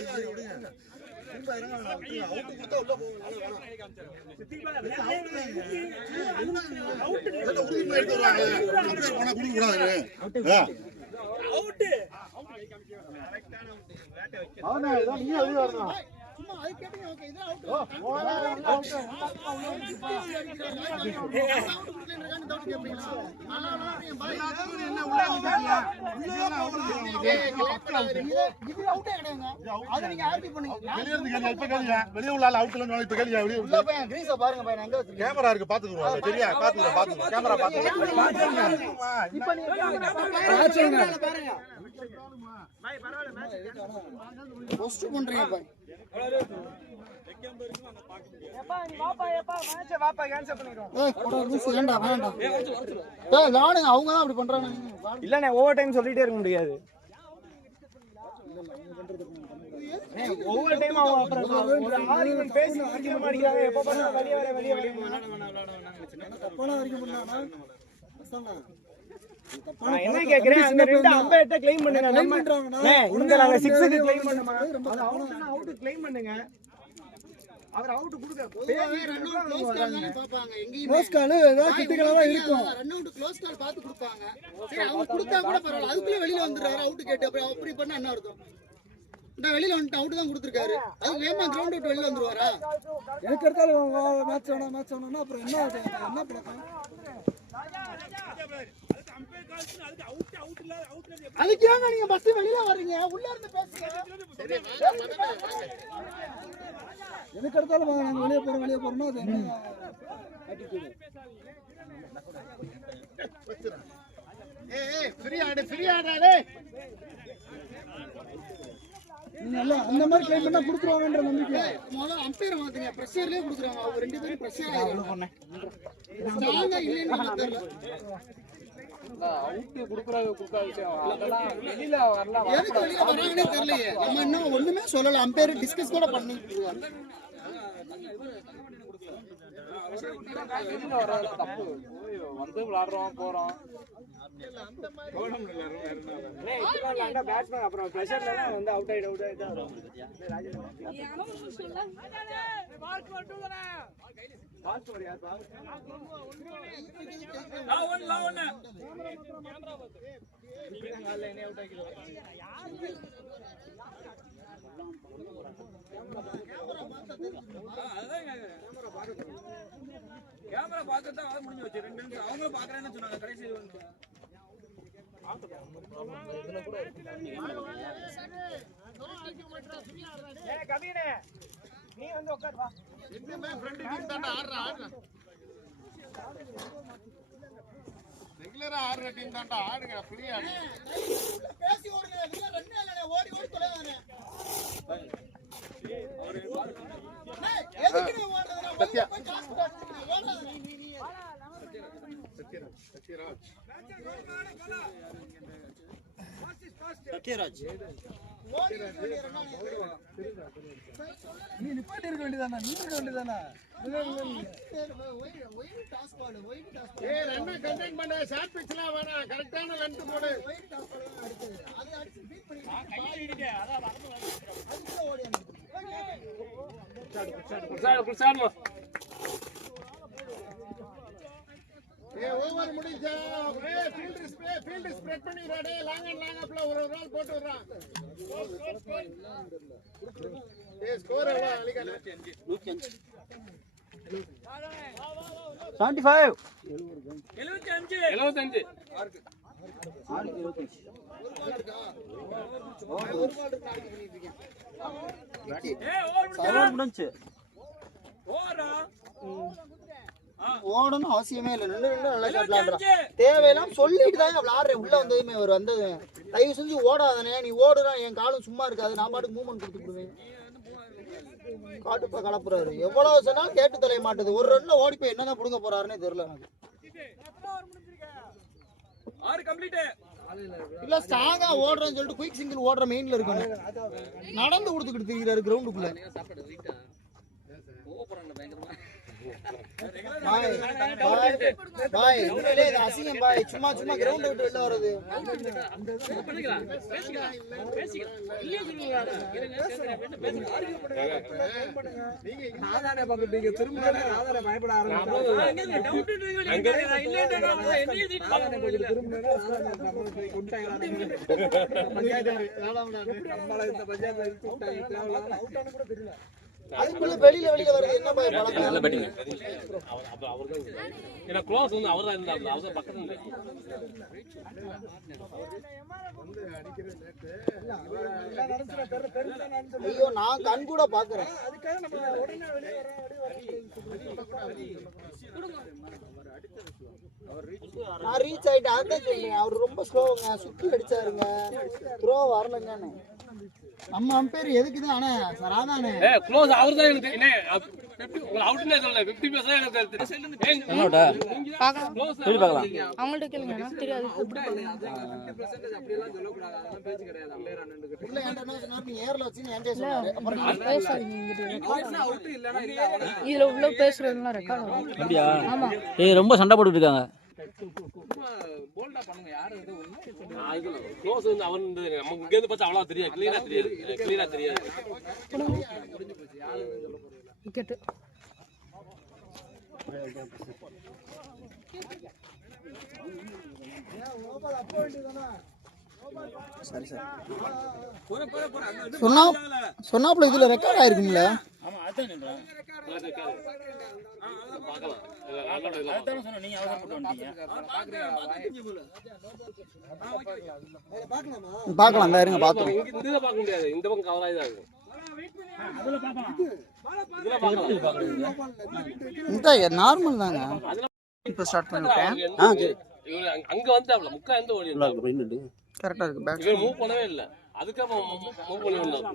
வெளியே உள்ள அவுட் இல்ல இப்ப கேளியா கேமரா இருக்கு பாத்துக்குறோம் சரியா பாத்துக்குறோம் கேமரா அவங்க அப்படி பண்றாங்க இல்லண்ணே ஓவர் டைம் சொல்லிட்டே இருக்க முடியாது ஒவ்வொரு டைம் அவங்க பேசி மாட்டேங்கிறாங்க எப்ப பண்ணா வெளியே நான் என்ன கேக்குறேன் அந்த ரெண்டு அம்பையர்ட்ட க்ளைம் பண்ணுங்க இங்க நாங்க 6க்கு க்ளைம் பண்ணோமா அது அவுட் க்ளைம் பண்ணுங்க அவர் அவுட் கொடுங்க பொதுவாவே ரன் அவுட் க்ளோஸ் கால் தானே பாப்பாங்க எங்கேயும் க்ளோஸ் கால் ஏதாவது கிட்டிகளா தான் இருக்கும் ரன் அவுட் க்ளோஸ் கால் பார்த்து கொடுப்பாங்க சரி அவங்க கொடுத்தா கூட பரவாயில்லை அதுக்குள்ள வெளியில வந்துறாரு அவுட் கேட்டு அப்புறம் அப்படி பண்ணா என்ன அர்த்தம் இந்த வெளியில வந்து அவுட் தான் கொடுத்திருக்காரு அது வேமா கிரவுண்ட் அவுட் வெளியில வந்துருவாரா எனக்கு எடுத்தாலும் மேட்ச் ஆனா அப்புறம் என்ன பண்றாங்க அதுக்கேங்க நீங்க பஸ் வெளியில வர்றீங்க உள்ள இருந்து பேசுங்க எதுக்கு எடுத்தாலும் நாங்க வெளியே போறோம்னா அது என்ன ஆட்டிட்யூட் ஏய் ஃப்ரீ ஆடாடே நீங்க அந்த மாதிரி க்ளைம் பண்ணா குடுக்குறாங்கன்ற நம்பிக்கை முதல்ல அம்பையர் மாத்துங்க பிரஷர்லயே குடுக்குறாங்க அவங்க ரெண்டு பேரும் பிரஷர் ஆயிடுறாங்க பண்ணேன் ஸ்ட்ராங்கா இல்லன்னு தெரியல அவுட் குடுக்குறாங்க அதெல்லாம் வெளியில வரலாம் எதுக்கு வெளியில வராங்கன்னே தெரியலையே நம்ம இன்னும் ஒண்ணுமே சொல்லல அம்பையர் டிஸ்கஸ் கூட பண்ணிட்டு இருக்காங்க வெளியில வர்றது தப்பு வந்து விளையாடுறோம் போறோம் பேட்ஸ்மேன் அப்புறம் பிரஷர்ல வந்து அவுட் ஆயிட்டா வரும் கேமரா பார்க்கறதா முடிஞ்சு வச்சு 2 நிமிஷம் அவங்களும் பாக்குறேன்னு சொன்னாங்க கடைசி கவினே நீ வந்து உட்கார் வா இன்னுமே ஃப்ரெண்ட் டீம் தான்டா ஆடுறா ரெகுலரா ஆடுற டீம் தான்டா ஆடுங்க ஃப்ரீ ஆடுங்க பேசி ஓடுங்க இல்ல ரன் இல்ல ஓடி தொலைவானே எதுக்கு நீ ஓடுறதுனா சத்யா சத்யராஜ் நீ நிப்பாட்டி இருக்க வேண்டியதானா நீ இருக்க வேண்டியதானா ஏய் ரன் கண்டெயின் பண்ணு ஷார்ட் பிட்ச்லாம் வேணா கரெக்ட்டான லென்த் போடு அது அடிச்சு பீட் பண்ணி கை இடிங்க அத வரது அதுக்கு ஓடி குசாடு ஓவர் முடிஞ்சா ஃபீல்ட் ஸ்ப்ரெட் பண்ணிடுறா. டேய் லாங் அண்ட் லாங் அப்ல ஒரு ரோல் போட்டு விடுறான். ஸ்கோர் எவ்வளோ அலிகால? 75 75 ஓடணும் அவசியமே இல்லை. ரெண்டு நல்லா விளாடுறான். தேவையெல்லாம் சொல்லிட்டு தாங்க விளாடுறேன். உள்ள வந்ததுமே அவர் வந்தது தயவு செஞ்சு ஓடாதானே, நீ ஓடுறான் என் காலும் சும்மா இருக்காது, நான் பாட்டுக்கு மூவ்மெண்ட் கொடுத்துடுவேன். காட்டுப்பா கலப்புறாரு. எவ்வளவு சொன்னாலும் கேட்டு தலைய மாட்டுது. ஒரு ரன்ல ஓடி போய் என்னதான் புடுங்க போறாருன்னே தெரியல எனக்கு. இல்ல ஸ்ட்ராங்கா ஓடுறேன்னு சொல்லிட்டு குயிக் சிங்கிள் ஓடுற மெயின்ல இருக்கணும். நடந்து கொடுத்துக்கிட்டு தெரியுறாரு கிரவுண்டுக்குள்ள. பாய் உண்மையிலே இது அசிங்கம் பாய். சும்மா சும்மா கிரவுண்ட் விட்டு வெளில வர்றது. அதுக்குள்ள வெளியில வருது என்ன பாய் பழக்கம்? நல்ல பேட்டிங். ஏன்னா க்ளோஸ் வந்து அவர் தான் இருந்தாப்ல. அவர் பக்கத்துல இல்ல. ஐயோ நான் கண் கூட பாக்குறேன். நான் ரீச் ஆயிட்டேன். அதான் சொல்றேன். அவர் ரொம்ப ஸ்லோவுங்க. சுத்தி அடிச்சாருங்க. த்ரோ வரலங்கன்னு. நம்ம அம்பேர் எதுக்குது? ஆனா சராதானே க்ளோஸ் அவர் தான் எனக்கு என்ன 50 உங்க அவுட்னே சொல்லல 50% எனக்கு தெரியும். என்னடா பார்க்கலாம் சொல்லி பார்க்கலாம். அவங்கள்ட்ட கேளுங்க. எனக்கு தெரியாது. உள்ள ஏன்டா சொன்னா நீ ஏர்ல வச்சு என்கிட்ட சொன்னாரு. அப்புறம் இதுல உள்ள பேசுறதெல்லாம் ரெக்கார்ட் ஆகும். அப்படியா? ஆமா. ஏய் ரொம்ப சண்டை போட்டுட்டு இருக்காங்க. போல்டா பண்ணுங்க. யாரு இது ஒண்ணு க்ளோஸ் வந்து அவன் நமக்கு இங்க இருந்து பார்த்தா அவ்வளவு தெரியாது. கிளியரா தெரியாது. விக்கெட். சரி சரி. சொன்னாப்புல இதுல ரெக்கார்ட் ஆயிருக்கும்ல. ஆமா அதான் சொல்றேன். பார்க்கலாம். அதான் சொன்னேன். நீங்க அவசரப்பட்டு வந்தீங்க. பார்க்கலாம். தான் இருங்க பார்த்தோம். இங்க பார்க்க முடியாது. இந்த பக்கம் கவர் ஆயிதான் இருக்கு. அதுல பாக்கலாம். இதுல பார்க்கலாம். இந்த நார்மல் தாங்க. இப்போ ஸ்டார்ட் பண்ணிட்டேன். அங்க வந்தாப்ல முக்கா எந்த ஓடி இருந்தாப்ல. கரெக்டா இருக்கு. பேக் இவன் மூவ் பண்ணவே இல்ல. அதுக்கப்புறம் மூவ் பண்ணி வந்தாப்ல.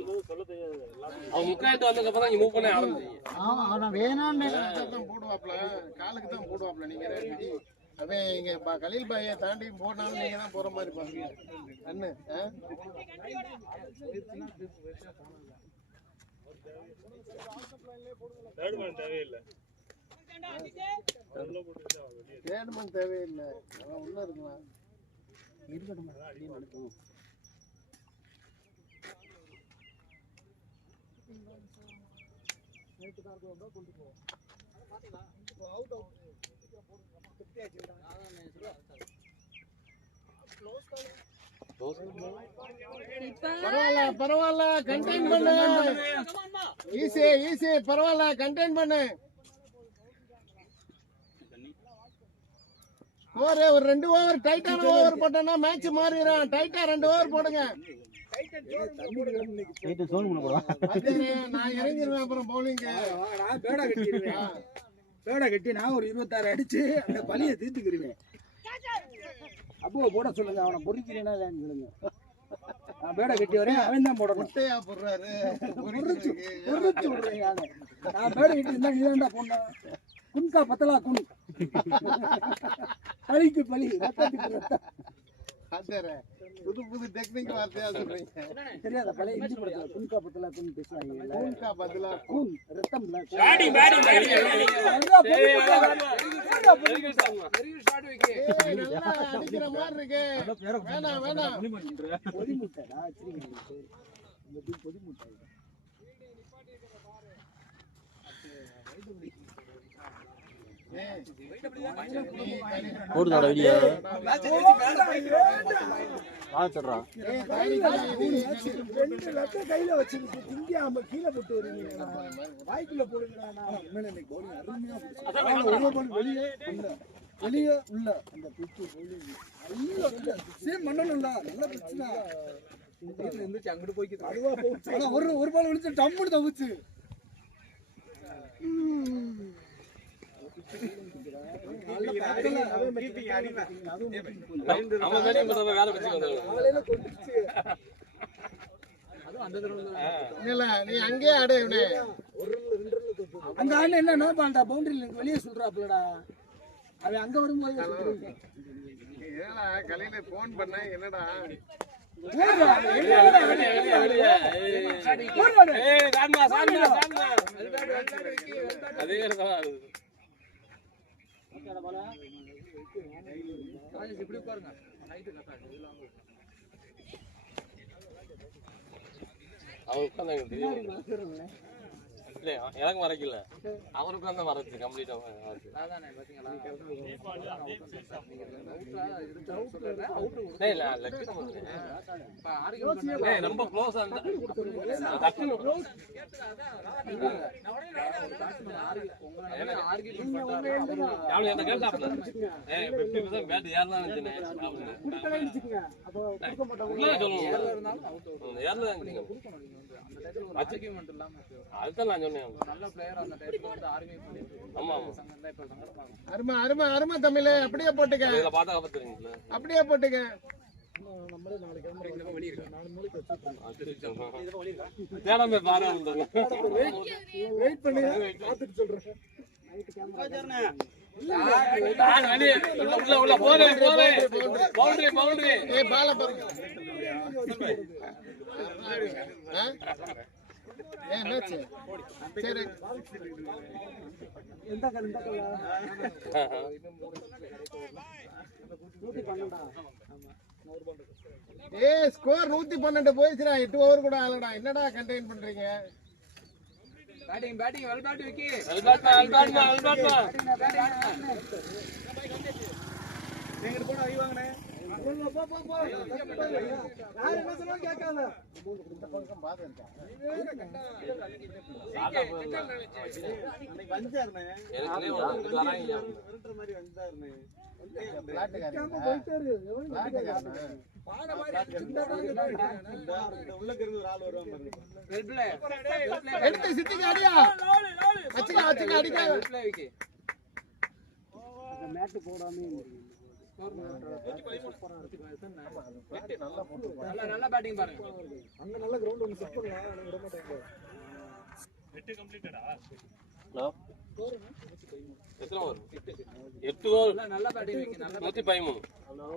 அவன் முக்காயிட்டு வந்ததுக்கு அப்புறம் தான் மூவ் பண்ண ஆரம்பிச்சீங்க. ஆமா ஆனா வேணான்னு தான் போடுவாப்ல, காலுக்கு தான் போடுவாப்ல. நீங்க அவன் இங்க கலீல் பாயை தாண்டி போனாலும் நீங்க தான் போற மாதிரி பாருங்க. அண்ணு தேடுமன் தேவையில்லை. அவன் உள்ள இருக்கலாம். பரவாயில்ல கண்டெயின் பண்ணு. ஈஸி பரவாயில்ல கண்டெயின் பண்ணு. ஒரு 2 ஓவர் டைட்டான ஓவர் போட்டோம்னா மேட்ச் மாறிடும். டைட்டா 2 ஓவர் போடுங்க. நான் இறங்கிடுவேன் அப்புறம் பவுலிங். பேடை கட்டி நான் ஒரு 26 அடிச்சு அந்த பழியை தீர்த்துக்கிருவேன். அப்போ போட சொல்லுங்க. அவனை பொறிக்கிறேன்னா சொல்லுங்க. நான் பேடை கட்டி வரேன். அவன் தான் போடணும். முட்டையா போடுறாரு. நான் பேடை கட்டி இருந்தா நீ தான்டா போடணும். குன்கா பத்தலா குன். பழிக்கு பழி, ரத்தத்துக்கு ரத்தம். புது டெக்னிக் வார்த்தையா சொல்றீங்க. தெரியாத பழைய இந்தி படத்துல குன்கா பத்தலா குன் பேசுவாங்க. கூன்கா பதிலா கூன் ரத்தம் இல்ல. அடிக்கிற மாதிரி இருக்கு. வேணாம் பொதிமுட்டை பொதிமுட்டை. போடுதாடா வீடியோ கையில வச்சுக்கிட்டு திங்காம கீழே போட்டு வருவீங்க வாய்க்குள்ள போடுங்கடா வெளியே வெளியே உள்ள அந்த பிச்சு சேம் பண்ணணும்ல நல்ல பிரச்சனை அங்கிட்டு போய்க்கு அதுவா போச்சு ஆனா ஒரு பால் விழுந்து டம்முன்னு தவிச்சு நீ அங்கேயே ஆடு அந்த ஆள் என்ன பாண்டா பவுண்டரியில வெளியே சொல்றாப்லடா அவன் அங்க வரும்போது கலையில போன் பண்ண என்னடா இப்படி பாருங்க அவர் உட்காந்து எனக்கு மறைக்கல அவருக்கு அந்த மறைச்சு கம்ப்ளீட்டா ரொம்ப க்ளோஸ் அதுதான் நான் சொன்னேன் நல்ல பிளேயர் அந்த டைப்ல வந்து ஆர்மி ஆமா அருமை அருமை அருமை தமிழ் அப்படியே போட்டுக்க இத பார்த்தா பாத்துறீங்களா அப்படியே போட்டுக்க நம்மளே நாளைக்கு கேமரா வெளிய இருக்கு 4 மூளைக்கு வச்சிருக்கோம் இது வெளிய இருக்கா தேடாம பாருங்க வெயிட் பண்ணி பாத்துட்டு சொல்றேன் நைட் கேமரா உள்ள பவுண்டரி ஏய் பால பாருங்க என்னாச்சு சரி எந்த கல் ஸ்கோர் 112 போயிடுச்சுடா 8 ஓவர் கூட ஆகலடா என்னடா கண்டெயின் பண்றீங்க batting well bat Vicky well bat எங்க போனா ஐ வாங்கனே போ யார் என்ன சொன்னாலும் கேட்காத இந்த பக்கம் பாத்து இருக்கா அன்னைக்கு வந்தாருனே எனக்கு வராங்க விரட்டற மாதிரி வந்தாருனே பிளாட் காரங்க போயிட்டாரு எவன் பாட மாதிரி இந்த உள்ள இருந்து ஒரு ஆள் வருவான் பாருங்க வெல் பிளே எடுத்து சிட்டிக்கு அடியா அடிக்க அடிக்க வெல் பிளே விக்கி அந்த மேட் போடாமே நல்ல பேட்டிங் பாருங்க அங்க நல்ல கிரவுண்ட் ஒன்னு செட் பண்ணலாம் விட மாட்டாங்க 8 கம்ப்ளீட்டடா ஹலோ எத்தனை ஓவர் 8 ஓவர் நல்ல பேட்டிங் விக்கி நல்ல 113 ஹலோ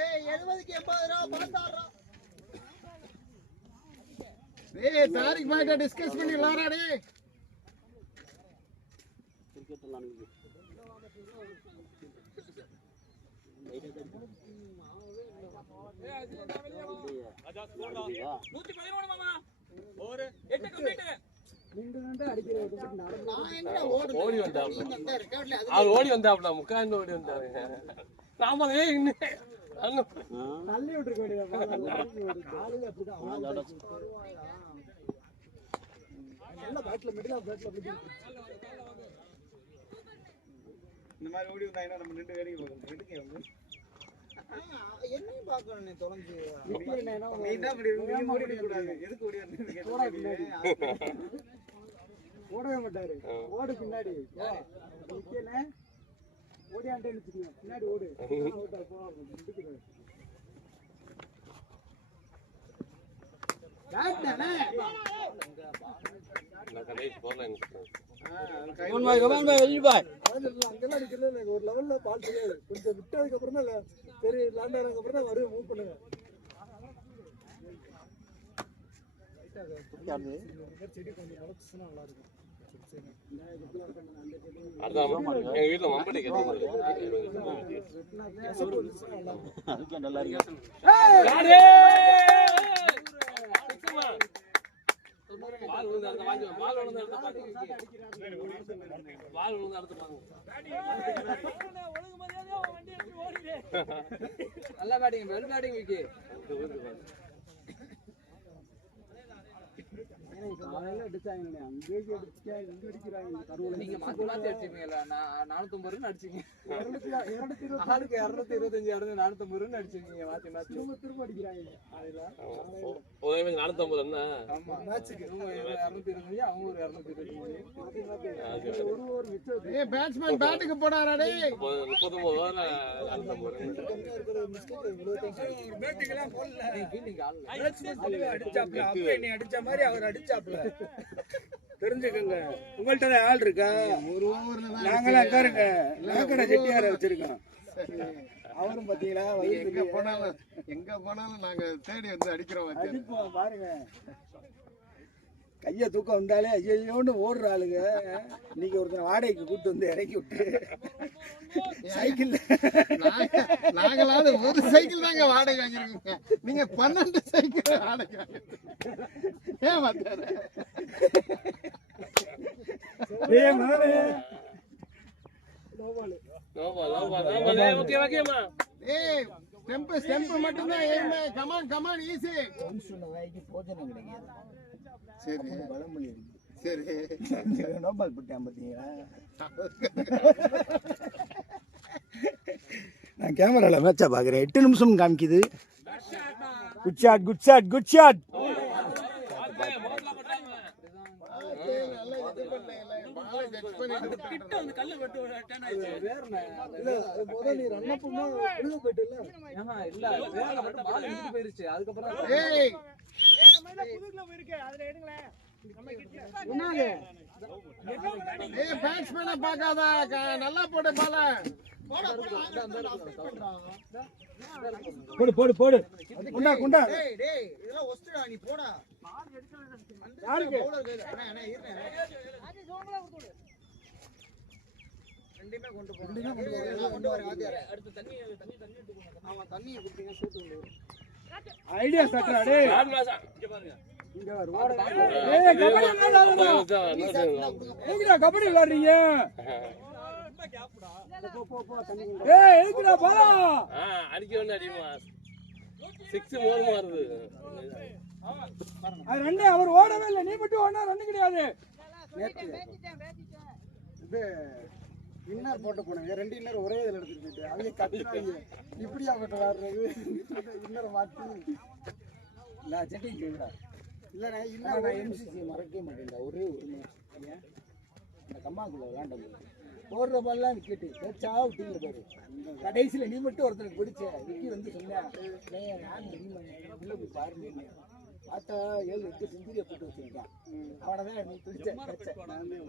ஏய் 70க்கு 80 ரூபாய் பாத்தாறா ஏய் தாரிக் பாய்ட்ட டிஸ்கஸ் பண்ணி விளையாடா டேய் கிரிக்கெட் விளையாடுங்க ஓடி வந்தாப்ல முக்காந்து ஓடி வந்தாரு நாம தள்ளி விட்டுருக்க வேண்டியது நல்ல பேட்ல மிடில் ஆஃப் பேட்ல இந்த மாதிரி ஓடி வந்தாங்கன்னா நம்ம நின்று வேடிக்கை பார்க்கணும் எடுக்க வந்து என்னையும் பார்க்கணும் நீ தொலைஞ்சு நீ தான் இப்படி ஓடி கூடாது எதுக்கு ஓடி வந்து ஓடவே மாட்டாரு ஓடு பின்னாடி நிக்கல ஓடியாண்டே நிச்சுக்கீங்க பின்னாடி ஓடு அங்கெல்லாம் அடிக்கல ஒரு லெவல்ல பால் தெரியாது கொஞ்சம் விட்டதுக்கு அப்புறம் தான் சரி லேண்டானதுக்கு அப்புறம் தான் வருவேன் மூவ் பண்ணுங்க செடி கொஞ்சம் முளைச்சுன்னா நல்லா இருக்கும் எங்க வீட்டுல மம்பட்டி நல்லா இருக்கு வால் விழுந்து அடுத்த வாங்கி வால் விழுந்து அடுத்த பாட்டு வால் விழுந்து அடுத்த பாருங்க நல்லா பேட்டிங் வெல் பேட்டிங் விக்கி காலையில அடிச்சாங்க அங்கேயே அடிச்சா இங்க அடிக்கிறாங்க கருவுல நீங்க மாத்தி மாத்தி அடிச்சீங்கல்ல 450 ரன் அடிச்சீங்க 220 ஆளுக்கு 225 அடிச்சு 450 ரன் அடிச்சீங்க மாத்தி மாத்தி திரும்ப அடிக்கிறாங்க காலையில ஒரே மேட்ச் 450 என்ன ஆமா மேட்ச்க்கு இவங்க 225 அவங்க ஒரு 225 ஒரு மிச்சம் ஏய் பேட்ஸ்மேன் பேட்டுக்கு போடாரா டேய் 39 ஓவர் 450 மிஸ்டேக் இவ்வளவு பேட்டிங்லாம் போடல நீ ஃபீல்டிங் ஆடல அடிச்சாப்ல அப்ப நீ அடிச்ச மாதிரி அவர் அடிச்சாப்ல தெரிஞ்சுக்கங்க உங்கள்ட்ட தான் ஆள் இருக்கா ஒரு ஓவர்ல தான் நாங்களாம் உட்காருங்க லாக்கடை செட்டியார வச்சிருக்கோம் அவரும் பாத்தீங்களா எங்க போனாலும் நாங்க தேடி வந்து அடிக்கிறோம் வச்சு அடிப்போம் பாருங்க கைய தூக்கம் வந்தாலே ஐயோன்னு ஓடுற ஆளுங்க இன்னைக்கு ஒருத்தர் வாடகைக்கு கூட்டு வந்து இறக்கி விட்டு சைக்கிள் நாங்களாவது ஒரு சைக்கிள் தாங்க வாடகை வாங்கிருக்கோங்க நீங்க 12 சைக்கிள் வாடகை ஏன் வந்தாரு ஓகேமா ஏய் ஸ்டெம்ப் மட்டும் தான் ஏய்மே கமான் ஈஸி சொன்ன வாய்க்கு போஜனம் கிடைக்காது சரி பழமொழி இருக்கு சரி நோபால் போட்டேன் பாத்தீங்களா நான் கேமரால மேட்சா பாக்குறேன் 8 நிமிஷம் காமிக்குது good shot good shot good shot பேட்ஸ்மேனை பார்க்காத நல்லா போடு பால போடு போடு போடு குண்டா குண்டா இதெல்லாம் ஒஸ்டடா நீ போடா யாருக்கு ரெண்டுமே கொண்டு வர ஆதியாரே அடுத்து தண்ணி ஆமா தண்ணியை குடிங்க சூட்டு கொண்டு வர ஐடியா சட்டா டேய் இங்க பாருங்க இங்க வர ஓட ஏய் கபடி விளையாடுறா ஏய்டா கபடி விளையாடுறீங்க போ போ தண்ணி ஏய் ஏய்டா பாலா அடிக்க வேண்டிய அடிமா 6 மோர் மாறுது அது ரெண்டு அவர் ஓடவே இல்லை நீ மட்டும் ஓடனா ரன் கிடையாது இது இன்னர் போட்டு போனாங்க 2 இன்னர் ஒரே இதில் எடுத்துட்டு அவங்க கத்துறாங்க இப்படியா போட்டு விளாடுறது இன்னர் மாற்றி நான் செட்டிங் கேட்குறா இல்லைண்ணா இன்னும் நான் எம்சிசி மறக்கவே மாட்டேன்டா ஒரே ஒரு மேட்ச் இந்த கம்மாக்குள்ள விளாண்டது போடுற பால்லாம் விக்கெட்டு பேச்சா விட்டீங்க பாரு கடைசியில் நீ மட்டும் ஒருத்தனுக்கு பிடிச்ச விக்கி வந்து சொன்னேன் நான் உள்ள போய் பாருங்க பார்த்தா 7-8 செஞ்சுரியை போட்டு வச்சிருக்கான் அவனை தான் நீ பிடிச்ச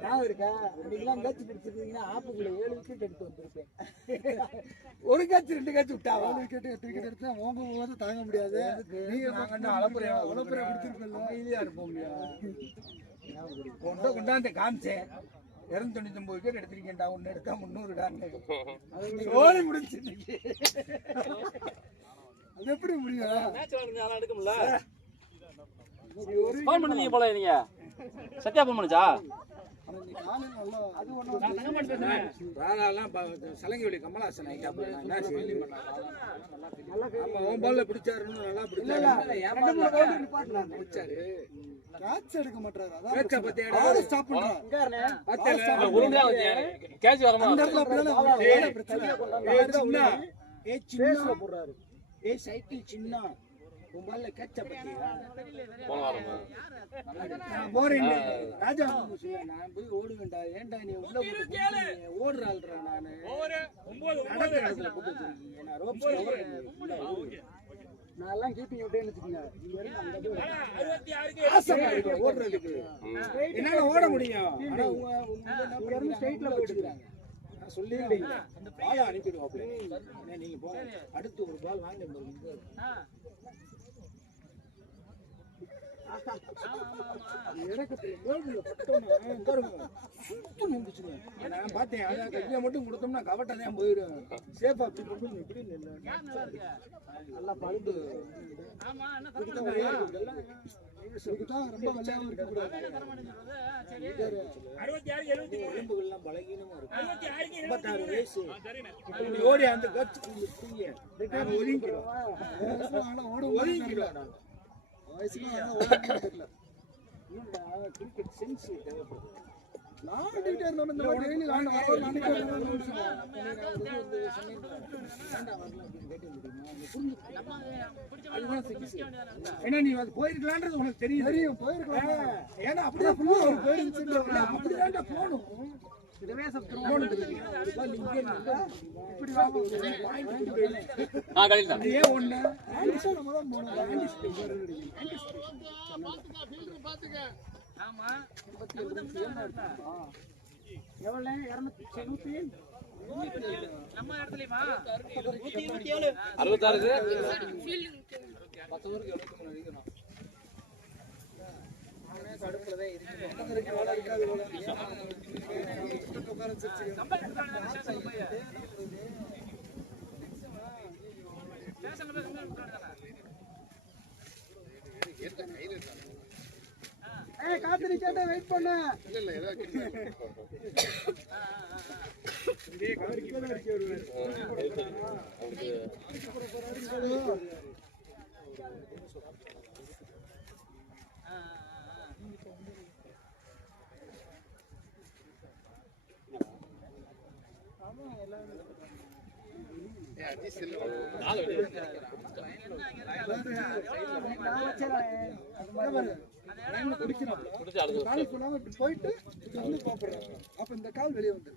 நான் இருக்கா அன்னைக்கெல்லாம் கேட்ச் பிடிச்சிருந்தீங்கன்னா ஆப்புக்குள்ள 7 விக்கெட் எடுத்து வந்திருப்பேன் ஒரு கேட்ச் 2 கேட்ச் விட்டாவா 7 விக்கெட் 8 விக்கெட் எடுத்தா ஓங்க போது தாங்க முடியாது நாங்கள் அளப்புறையா பிடிச்சிருக்கோம் அமைதியா இருப்போம் கொண்டாந்து காமிச்சேன் 299 விக்கெட் எடுத்திருக்கேன்டா ஒன்னு எடுத்தா 300 ஓடி முடிச்சு அது எப்படி முடியும் மேட்ச் விளையாடுங்க எடுக்க முடியல ஃபோன் பண்ணீங்க போல நீங்க சத்யா ஃபோன் பண்ணச்சா சலங்கி வழி கமலாசன் எடுக்க மாட்டாரு சின்ன உம்பால கேட்ச பத்தியா போறேன் ராஜா நான் போய் ஓடுவேன்டா ஏன்டா நீ உள்ள ஓடுறாள்றா நானு நடக்கிறதுல போட்டு வச்சிருக்கீங்க நான் ரோப் நான் எல்லாம் கீப்பிங் விட்டேன்னு வச்சுக்கோங்க ஓடுறதுக்கு என்னால ஓட முடியும் ஆனா உங்க ஸ்ட்ரைட்ல போயிடுறாங்க நான் சொல்லிருந்தீங்க பால் அனுப்பிடுவாப்ல நீங்க போங்க அடுத்து ஒரு பால் வாங்க நான் பார்த்தேன் அதான் கையை மட்டும் கொடுத்தோம்னா கவட்டை தான் போயிடும் சேஃபா அப்படி கொண்டு இப்படி இல்லை நல்லா பழுது இதுக்குதான் ரொம்ப வெள்ளையாவும் இருக்கக்கூடாது எலும்புகள்லாம் பலகீனமா இருக்கும் 56 வயசு இப்படி ஓடி அந்த கட்சி ஒதுங்கிடும் ஒதுங்கிடும் வயசுல தெரியல கிரிக்கெட் சென்ஸ் தேவைப்படும் நாடிட்டே இருந்தோம் இந்த டெய்லி வாங்க வரோம் நாடிட்டே ஏன்னா நீ அது போயிருக்கலான்றது உனக்கு தெரியும் போயிருக்கலாம் ஏன்னா அப்படியே போயிருந்துச்சு அப்படிதான்டா போகணும் இதுவே சப்தம் ஏன் ஒண்ணு நம்ம தான் போகணும் பாத்துக்க ஆமா எவ்வளவு 290 நம்ம இடத்துலயுமா 127 66 10 ஊருக்கு 73 அடிக்கணும் நானே கடுப்புலதான் இருக்கேன் வேலை இருக்காது கம்பெனி ஸ்டேஷன் போய் ஸ்டேஷன்ல போய் ஏய் காத்து நிக்கட்ட வெயிட் பண்ணு இல்ல ஏதோ இதே கவர்க்கு போல அடிச்சு வருவாரு ஆமா எல்லாம் ஏய் அடி செல்ல நாலு போயிட்டு வந்து பாப்படுறாங்க அப்ப இந்த கால் வெளியே வந்து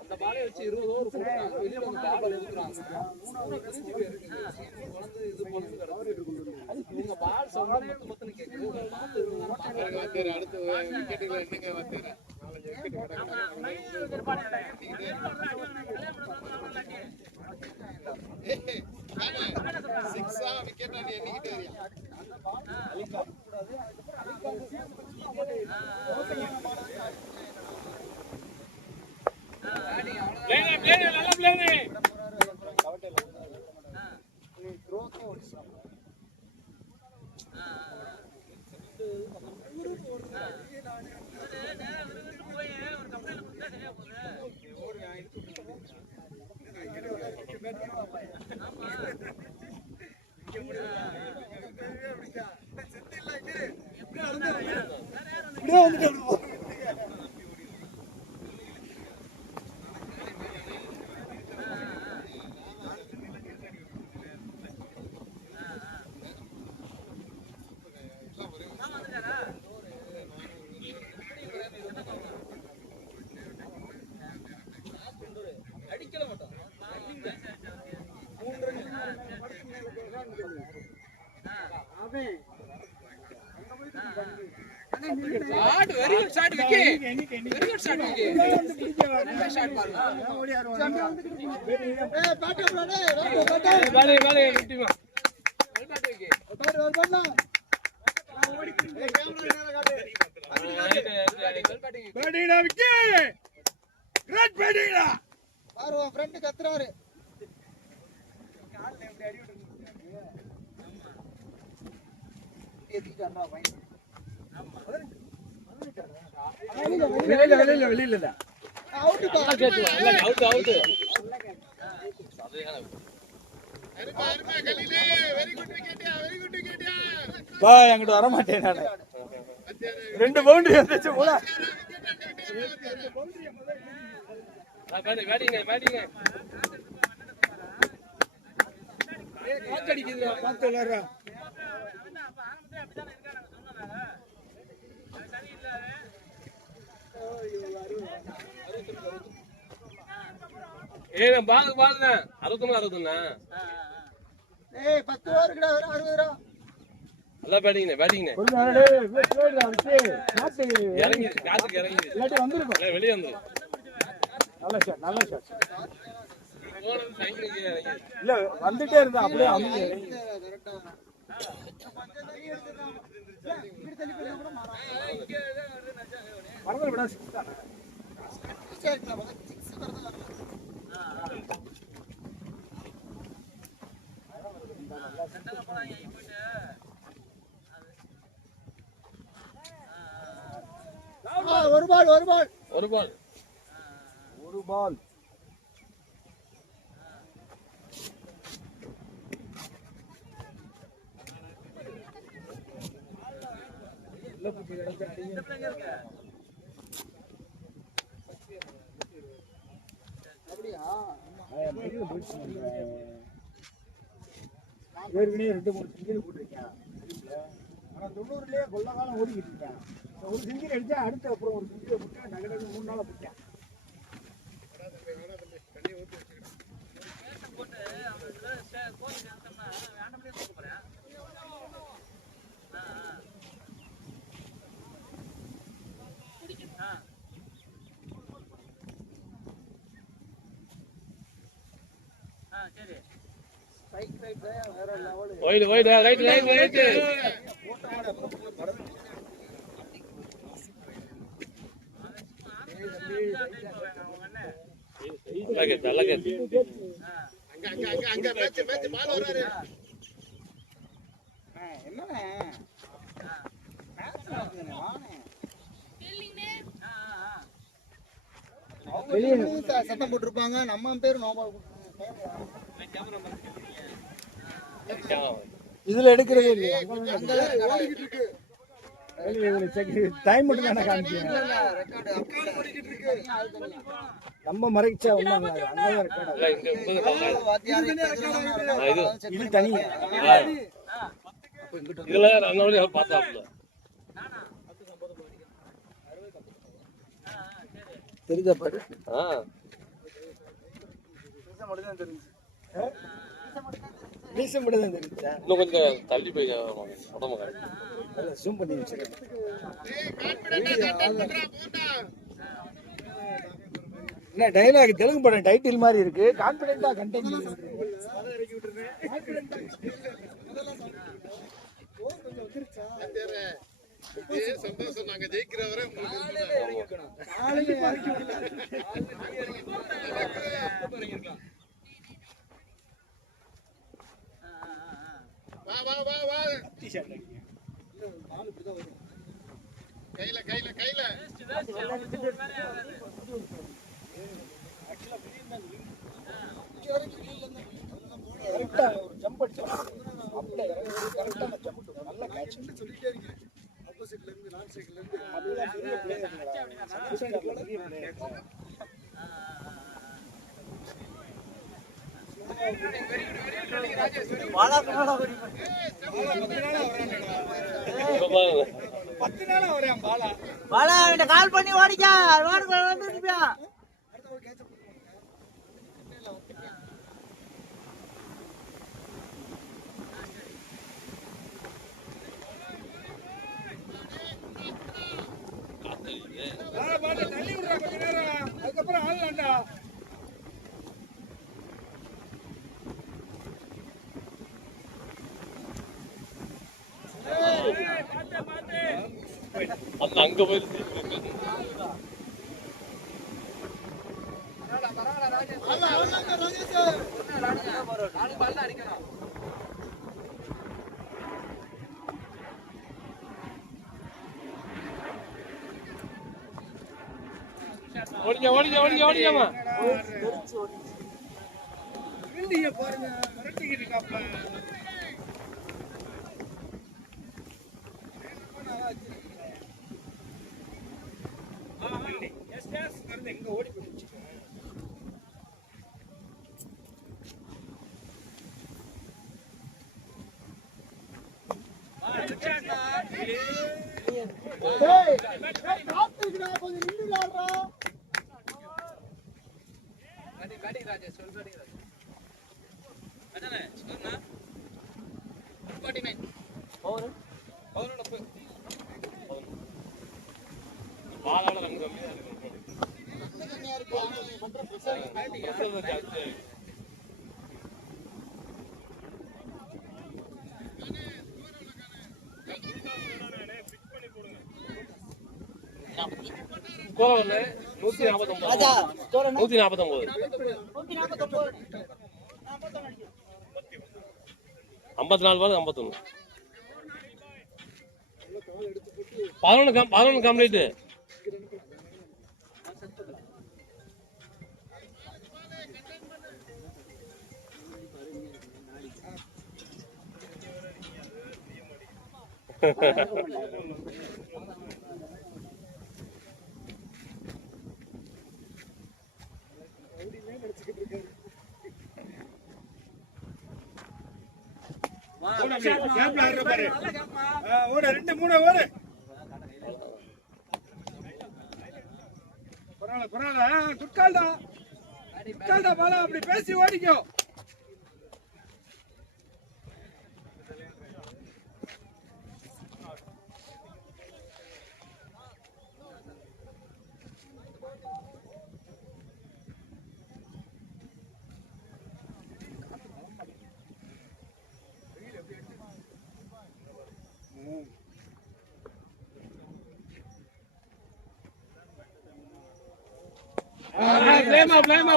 அந்த பாலை வச்சு 20 ஓவர் போடுறாங்க வெளிய வந்து பால் எடுக்குறாங்க மூணாவது கழிச்சு இருக்கு குழந்தை இது பொறுத்து கிடக்கு இவங்க பால் சவுண்ட் மொத்தன்னு கேக்குது வாத்தேர் அடுத்து விக்கெட்டுல நீங்க வாத்தேர் நாலஞ்சு விக்கெட் கிடக்கு 6 விக்கெட் அடி எண்ணிக்கிட்டே இருக்கியா அலிகா கூடாது பிளேன் நல்ல பிளேன் அவன் அங்க போயிட்டு shot very good shot Vicky very good shot Vicky நல்ல ஷாட் பாருங்க பாலே பாலே விட்டுமா நல்ல ஷாட் விக்கி பேட்டிங்கடா விக்கி கிரேட் பேட்டிங்கடா பாரு உன் ஃப்ரெண்ட் கத்துறாரு கால்ல எப்படி அடி விட்டுருக்கு ஏத்திட்டான்டா பையன் வெளியில out out out very good விக்கெட்டியா பா என்கிட்ட வர மாட்டேன் நான் 2 பவுண்டரி வந்துச்சு போல பேட்டிங் காத்து அடிக்குதுடா பார்த்து விளையாடுறா ஏய் பால் 61 ஏய் 10 ஓவர் கிட்ட 60 ரூபா நல்ல பேட்டிங் ஒரு நாளே விட்டு இறங்கி காத்துக்கு இறங்கி இல்லாட்டி வந்துருப்பா வெளிய வந்து நல்ல ஷாட் போனது சைக்கிளுக்கு இறங்கி இல்ல வந்துட்டே இருந்தா அப்படியே அமுங்கி கரெக்ட்டா வரது விட 6 தான் ஒரு பால் ஏற்கனவே 2-3 சிங்கிள் போட்டிருக்கேன் ஆனா 90லயே கொள்ள காலம் ஓடிக்கிட்டு இருக்கேன் ஒரு சிங்கிள் அடிச்சா அடுத்து அப்புறம் ஒரு சிங்கிள் போட்டு நகரங்க 3 நாளா போட்டேன் ஒயிட் ரைட் நல்ல கேட் அங்க மேட்ச் பால் வராரு என்னண்ணே மேட்ச் நடக்குதுண்ணே வாண்ணே வெளியே சத்தம் போட்டிருப்பாங்க நம்ம பேர் நோபால் இதுல எடுக்கிறதே இல்லையா ஓடிக்கிட்டு இருக்கு டைம் மட்டும் தானே காமிச்சேன் நம்ம மறைச்சா ஒண்ணும் அங்கதான் ரெக்கார்ட் இது தனி இதுல ரன்னவழி பார்த்தாப்ல தெரிஞ்சா பாரு மீசம் மட்டும் தான் தெரிஞ்சா இன்னும் கொஞ்சம் தள்ளி போய் உடம்பு ஜூம் பண்ணி வச்சிருக்கேன் என்ன டைலாக் தெலுங்கு படம் டைட்டில் மாதிரி இருக்கு கான்பிடென்ட்டா கண்டென்ட் சந்தோஷம் நாங்க ஜெயிக்கிறவரை வா கையில கரெக்டா ஒரு ஜம்ப் அடிச்சா அப்படியே கரெக்டா ஜம்ப் நல்ல கேட்ச் சொல்லிட்டே இருக்கேன் ஆப்போசிட்ல இருந்து நான் சைக்கிள்ல இருந்து அதுதான் பெரிய பிளேயர் பெரிய பிளேயர் பாலா கனடா ஓடி 10 நாளா வரேன் பாலா பாலா அவன்கிட்ட கால் பண்ணி ஓடிக்கா ரோடு வந்துட்டியா போயிட்டா அங்க போயிருக்கு ஓடிக்காமா பாருங்க மிரட்டிக்கிட்டு இருக்காப்ப எங்க ஓடி போயிடுச்சு கோலம் 149 54 பால் 51 11 கம்ப்ளீட் ஓடு 2-3 ஓடு பரவாயில்ல குட்கால்டா பாலா அப்படி பேசி ஓடிக்கோ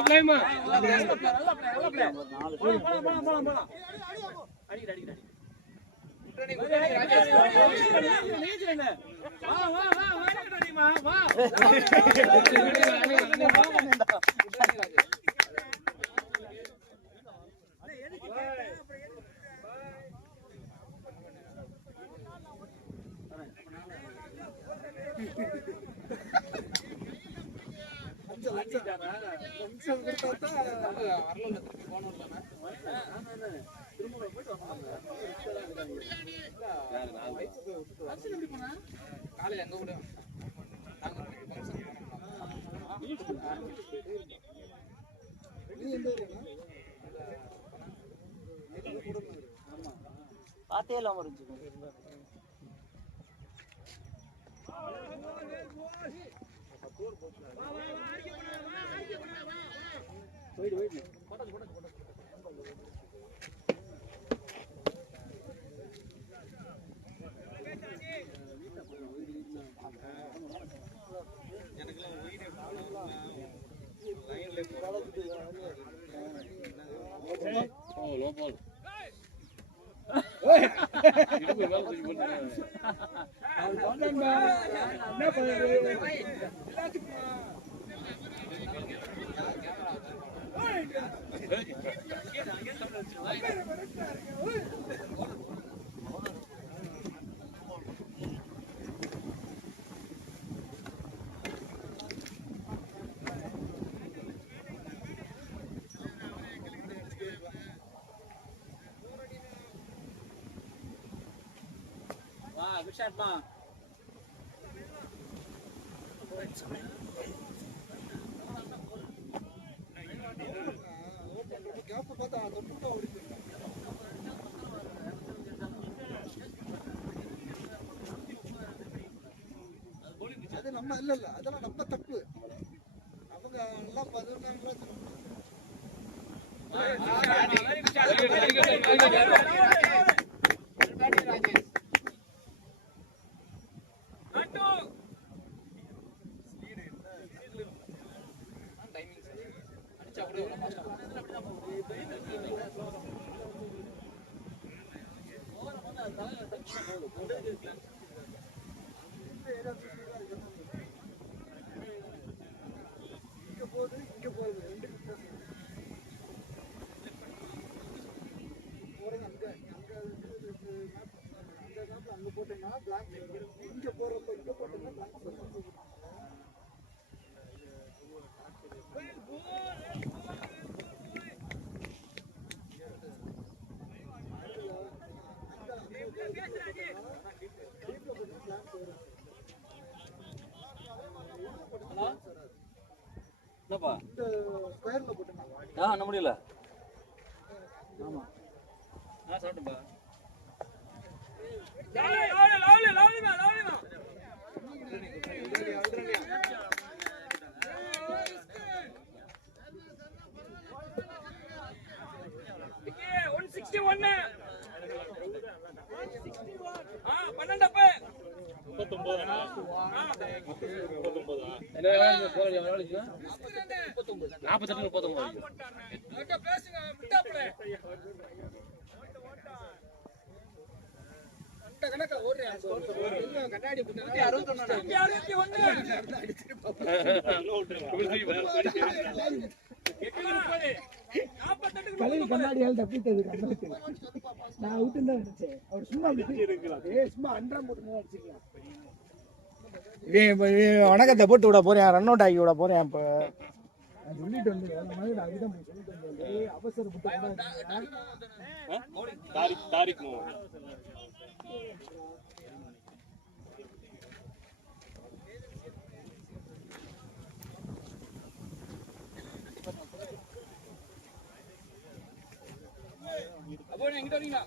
பிளேமா காலையில எங்க கூட பார்த்தே இல்லாம இருந்துச்சு அது நம்ம இல்ல அதெல்லாம் நம்ம தப்பு அவங்க எல்லாம் என்னப்பா ஸ்கொயர்ல போட்டுனா என்ன முடியல ஆமா நான் சாப்பிட்டேன்ப்பா கண்ணாடியால் தப்பித்தது நான் அவுட்டுன்னு தான் நினைச்சேன். அவர் சும்மா சும்மா அன்றம் போட்டு அடிச்சுக்கலாம். வணக்கத்தை போட்டு விட போறேன், ரன் அவுட் ஆக்கி விட போறேன். இப்போ சொல்லிட்டு வந்து அதுதான் சொல்லிட்டு வந்தேன். அவசரப்பட்டு எங்கிட்ட வரீங்களா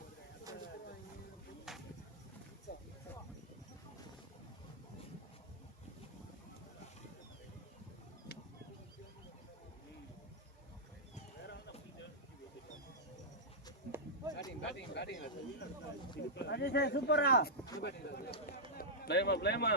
சூப்பரா பிளேமா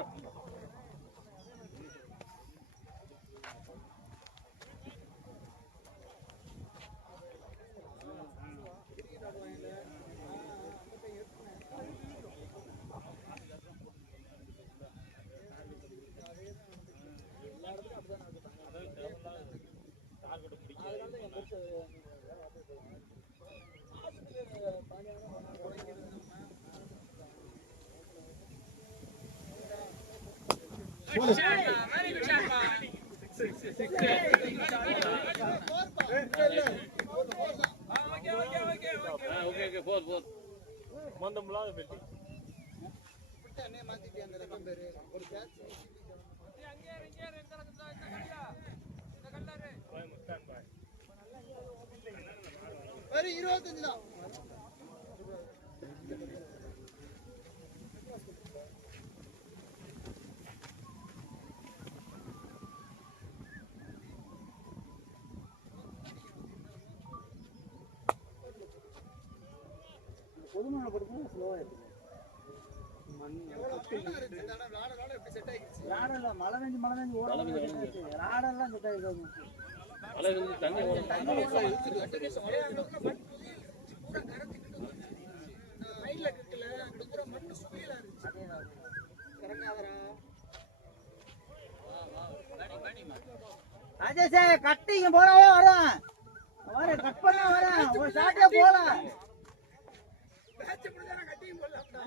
சரி 25 தான். பொதுமனை படுக்கும் ஸ்லோவா இருக்கு. ராடெல்லாம் மழை பெஞ்சு ஓட ராடெல்லாம் செட் ஆகிடும். ராஜேஷே கட்டிங்க போறவே வரும். கட் பண்ண வரேன், ஒரு ஷாட்டே போலாம்.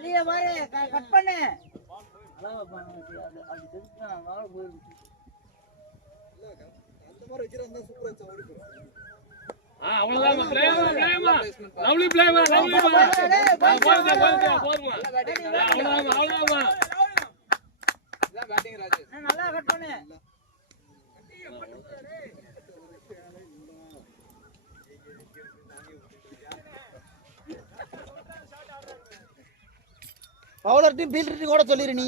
நீங்க பாரு கட் பண்ணு. நல்லா கட் பண்ணு. பவுலர் டீம் ஃபீல்டர் டீம் கூட சொல்லிரு நீ.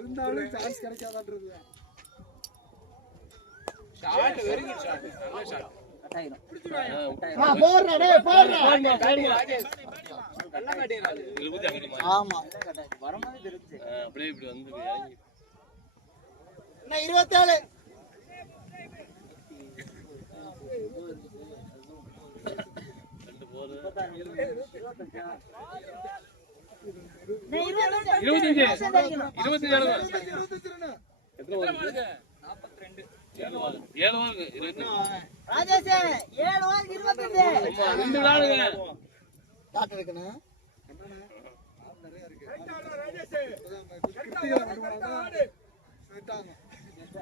இருந்தாலும் சான்ஸ் கிடைக்காதான்றது. Shot very good shot. நல்ல ஷாட். போடுறா டேய் போடுறா. ராஜேஷ் நல்லா பேட்டிங் ராஜேஷ். ஆமா வரும்போது தெரிஞ்சு அப்படியே இப்படி வந்து இன்னும் 27. ராஜேஷ் 7 ஓவர் 25. டாக்டர் இருக்கணும்.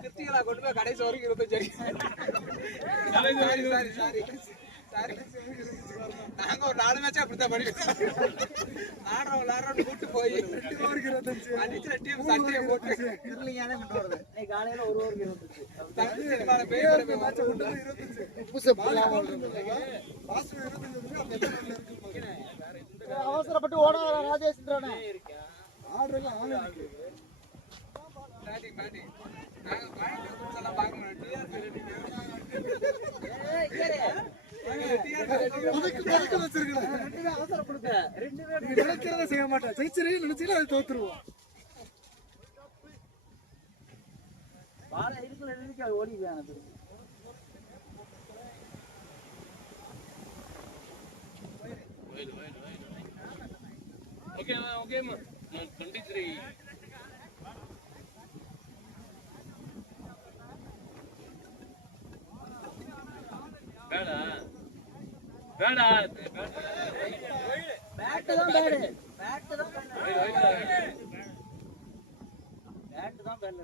கிருத்திகளா கொண்டு போய் கடைசி வரைக்கும் 25 சாரி நாங்க ஒரு 4 மேட்சா அப்படித்தான் பண்ணிட்டோம். ஆடுறோம் கூட்டு போய் அடிச்ச டீம் சட்டையை போட்டு இல்லைங்க அதான் கொண்டு வரது. காலையில 1 ஓவர் 25. தமிழ் சினிமால பேய் மேட்ச் கொண்டு அவசரப்பட்டு ஓடாத ராஜேஷ்ன்றனே. ஆடுறலாம் ஆளு பேட்டிங் நாங்க பாயிண்ட் எல்லாம் பார்க்க மாட்டோம். டிஆர்பி ரேட்டிங் அவசரப்படுத்த 2 பேர் நினைக்கிறத செய்ய மாட்டேன். ஜெயிச்சிரு நினைச்சீங்கன்னா அது தோத்துருவோம். பால இருக்குல நினைக்க ஓடிடுவாங்க திரும்ப. ஓகே 23 வேடா பேட் தான் பேட். பேட் தான் பேட்ல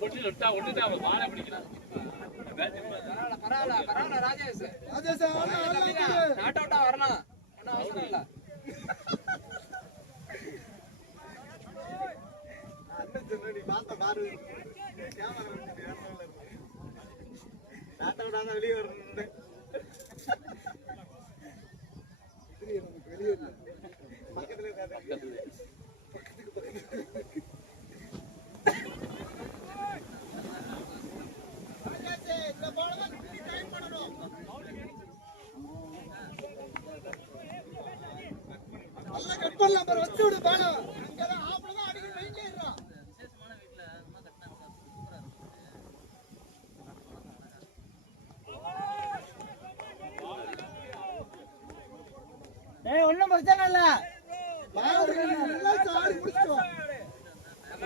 பொட்டி விட்டா ஒண்ணுதான் அவன் பாலை பிடிக்கிறான். பரவாயில்ல ராஜேஷ் நாட் அவுட்டா வரலாம். ஒன்னும் அவசரம் இல்ல. வெளியே வரணும். வச்சு விடு பாலம். அங்கதான் ஆப்லதான் அடிக்க வெயிட் ஏறுறான். ஒன்னும் பிரச்சனை இல்ல.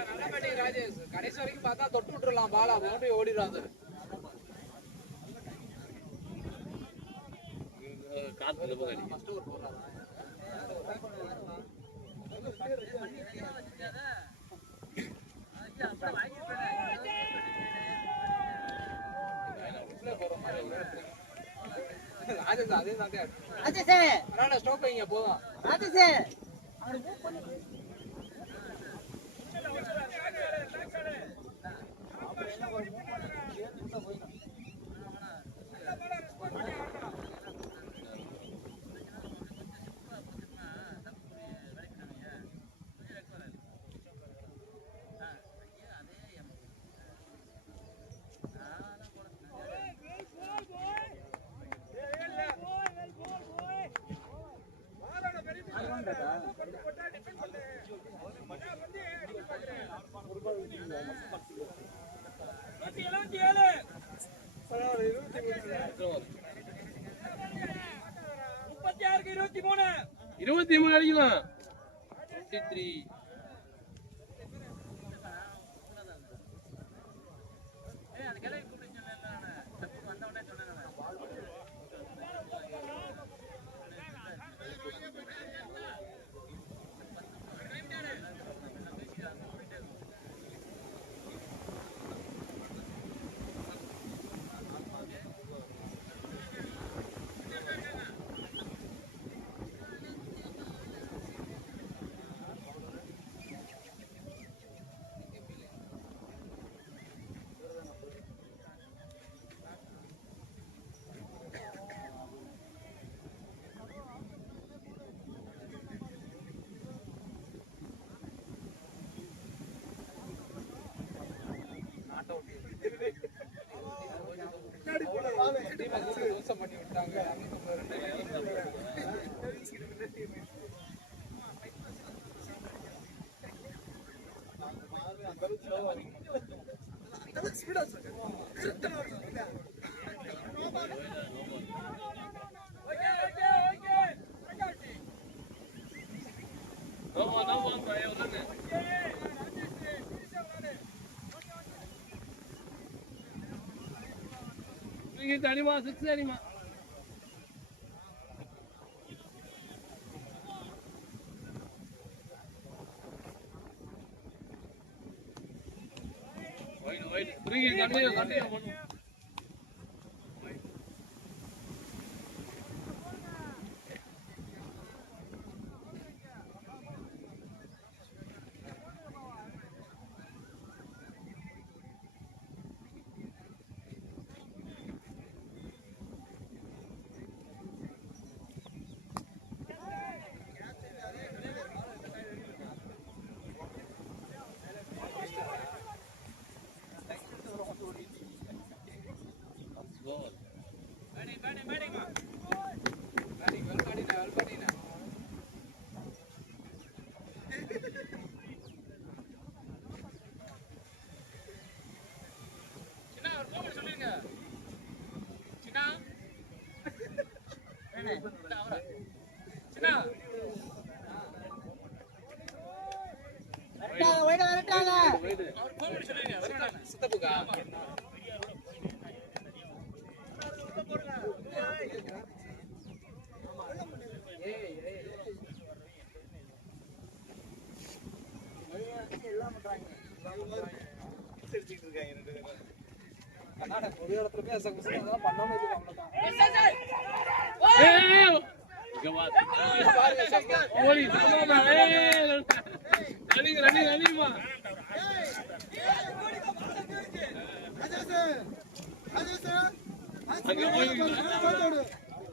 நல்ல பேட்டிங் ராஜேஷ். கடைசி வரைக்கும் பார்த்தா தொட்டு விட்டுறலாம் பாலா போட்டு ஓடிடுறாங்க. காத்துல போய் அடிக்கும். ராஜேஷ் அதே தான் ராஜேஷ் ஸ்டாப் வைங்க போதும். ராஜேஷ் இருபத்தி மூணு அடிக்கலாம். 23 5 எடுத்துட்டாங்க. அடிமா 6 அடிமா wait continue பண்ணு சித்தப்புக்கா ஒரு இடத்துல போய் அதெல்லாம் பண்ணாம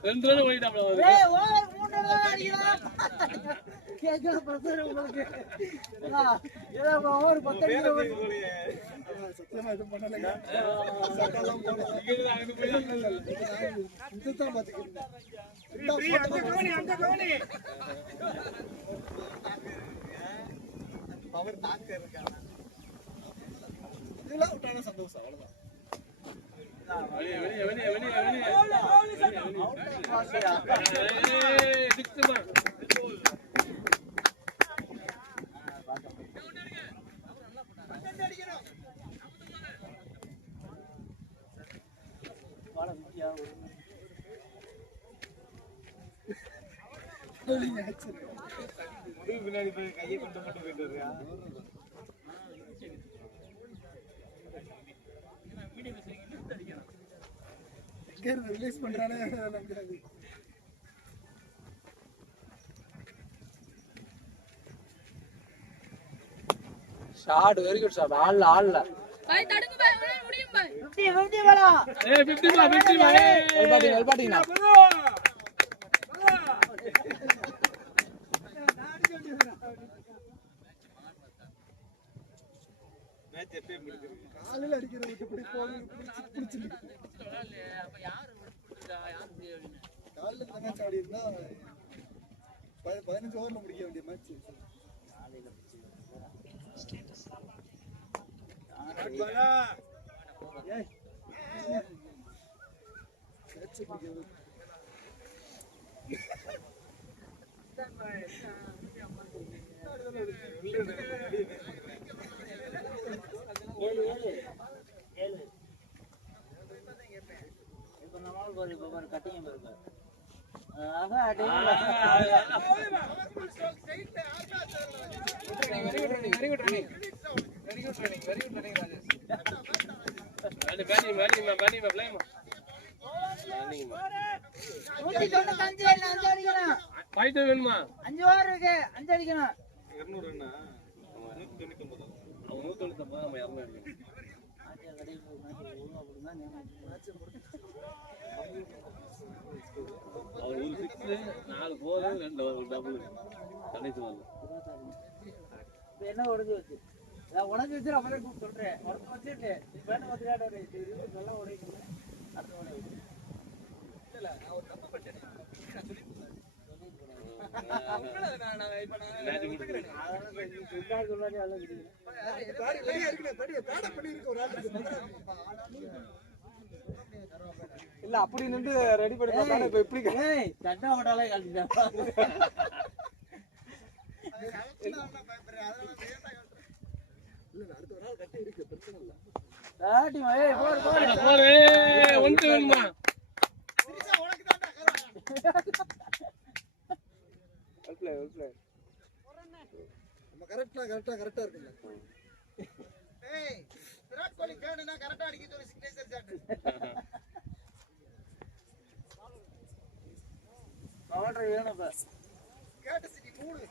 ரெண்டு ரன் ஓடிட்டாப்ல சத்தியமா எதுவும் பண்ணலைங்க. இதுதான் பாத்துக்கிட்டு பவர் தாக்க இருக்காங்க. இதெல்லாம் விட்டாலும் சந்தோஷம் அவ்வளவுதான். பின்னாடி போய் கையை கொண்டு மட்டும் போயிட்டு இருக்கா. ரிலீஸ் பண்றானே ஷாட் வெரி குட் ஷாட் ஆல்ல பாய் தடுங்க பாய் உன்னால முடியும் பாய் 50 வாடா 50 பாய் வெல்பாட்டினா மேட்ச் எப்பே முடிஞ்சிருக்கு. காலையில அடிக்கிற விட்டு இப்படி போய் பிடிச்சு அப்ப யாரு விட்டுட்டா யாரு காலையில இந்த மேட்ச் ஆடி இருந்தா 15 ஓவர்ல முடிக்க வேண்டிய மேட்ச். கட்டிங் பாருங்க. வேணுமா 5 ஓவர் இருக்கு 5 அடிக்கணும். 200 ரன்னா 199. 199 நம்ம 200 அடிக்கணும். அவர் ஒரு 6 4 போர் 2 டபுள் கடைசி வரல. என்ன உடஞ்சு வச்சு உடஞ்சு வச்சு அப்படியே சொல்றேன் உடச்சு வச்சுட்டு வேணும் வந்து நல்லா உடைக்கணும் அடுத்த உடைய இல்ல நான் ஒரு தப்பு பண்ணிட்டேன் நான் சொல்லி நான் இப்ப நான் ஒத்துக்கிறேன். இல்ல அப்படி நின்று ரெடி பண்ணி பார்த்தாலும் இப்ப எப்படி சட்டை ஓட்டாலே கழட்டிட்டான். கரெக்டா இருக்குங்க. ஏய் விராட் கோலி கேனுனா கரெக்டா அடிக்க சொல்லி சிக்னேச்சர் சாட். ஆர்டர் வேணும் இப்ப. Gate city 3.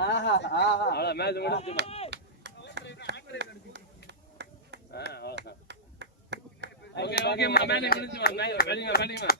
ஆஹா ஆஹா அவ்வளவு மேட்ச் முடிஞ்சுமா ஓகே ஓகேம்மா மேட்ச் முடிஞ்சுமா பேட்டிங்மா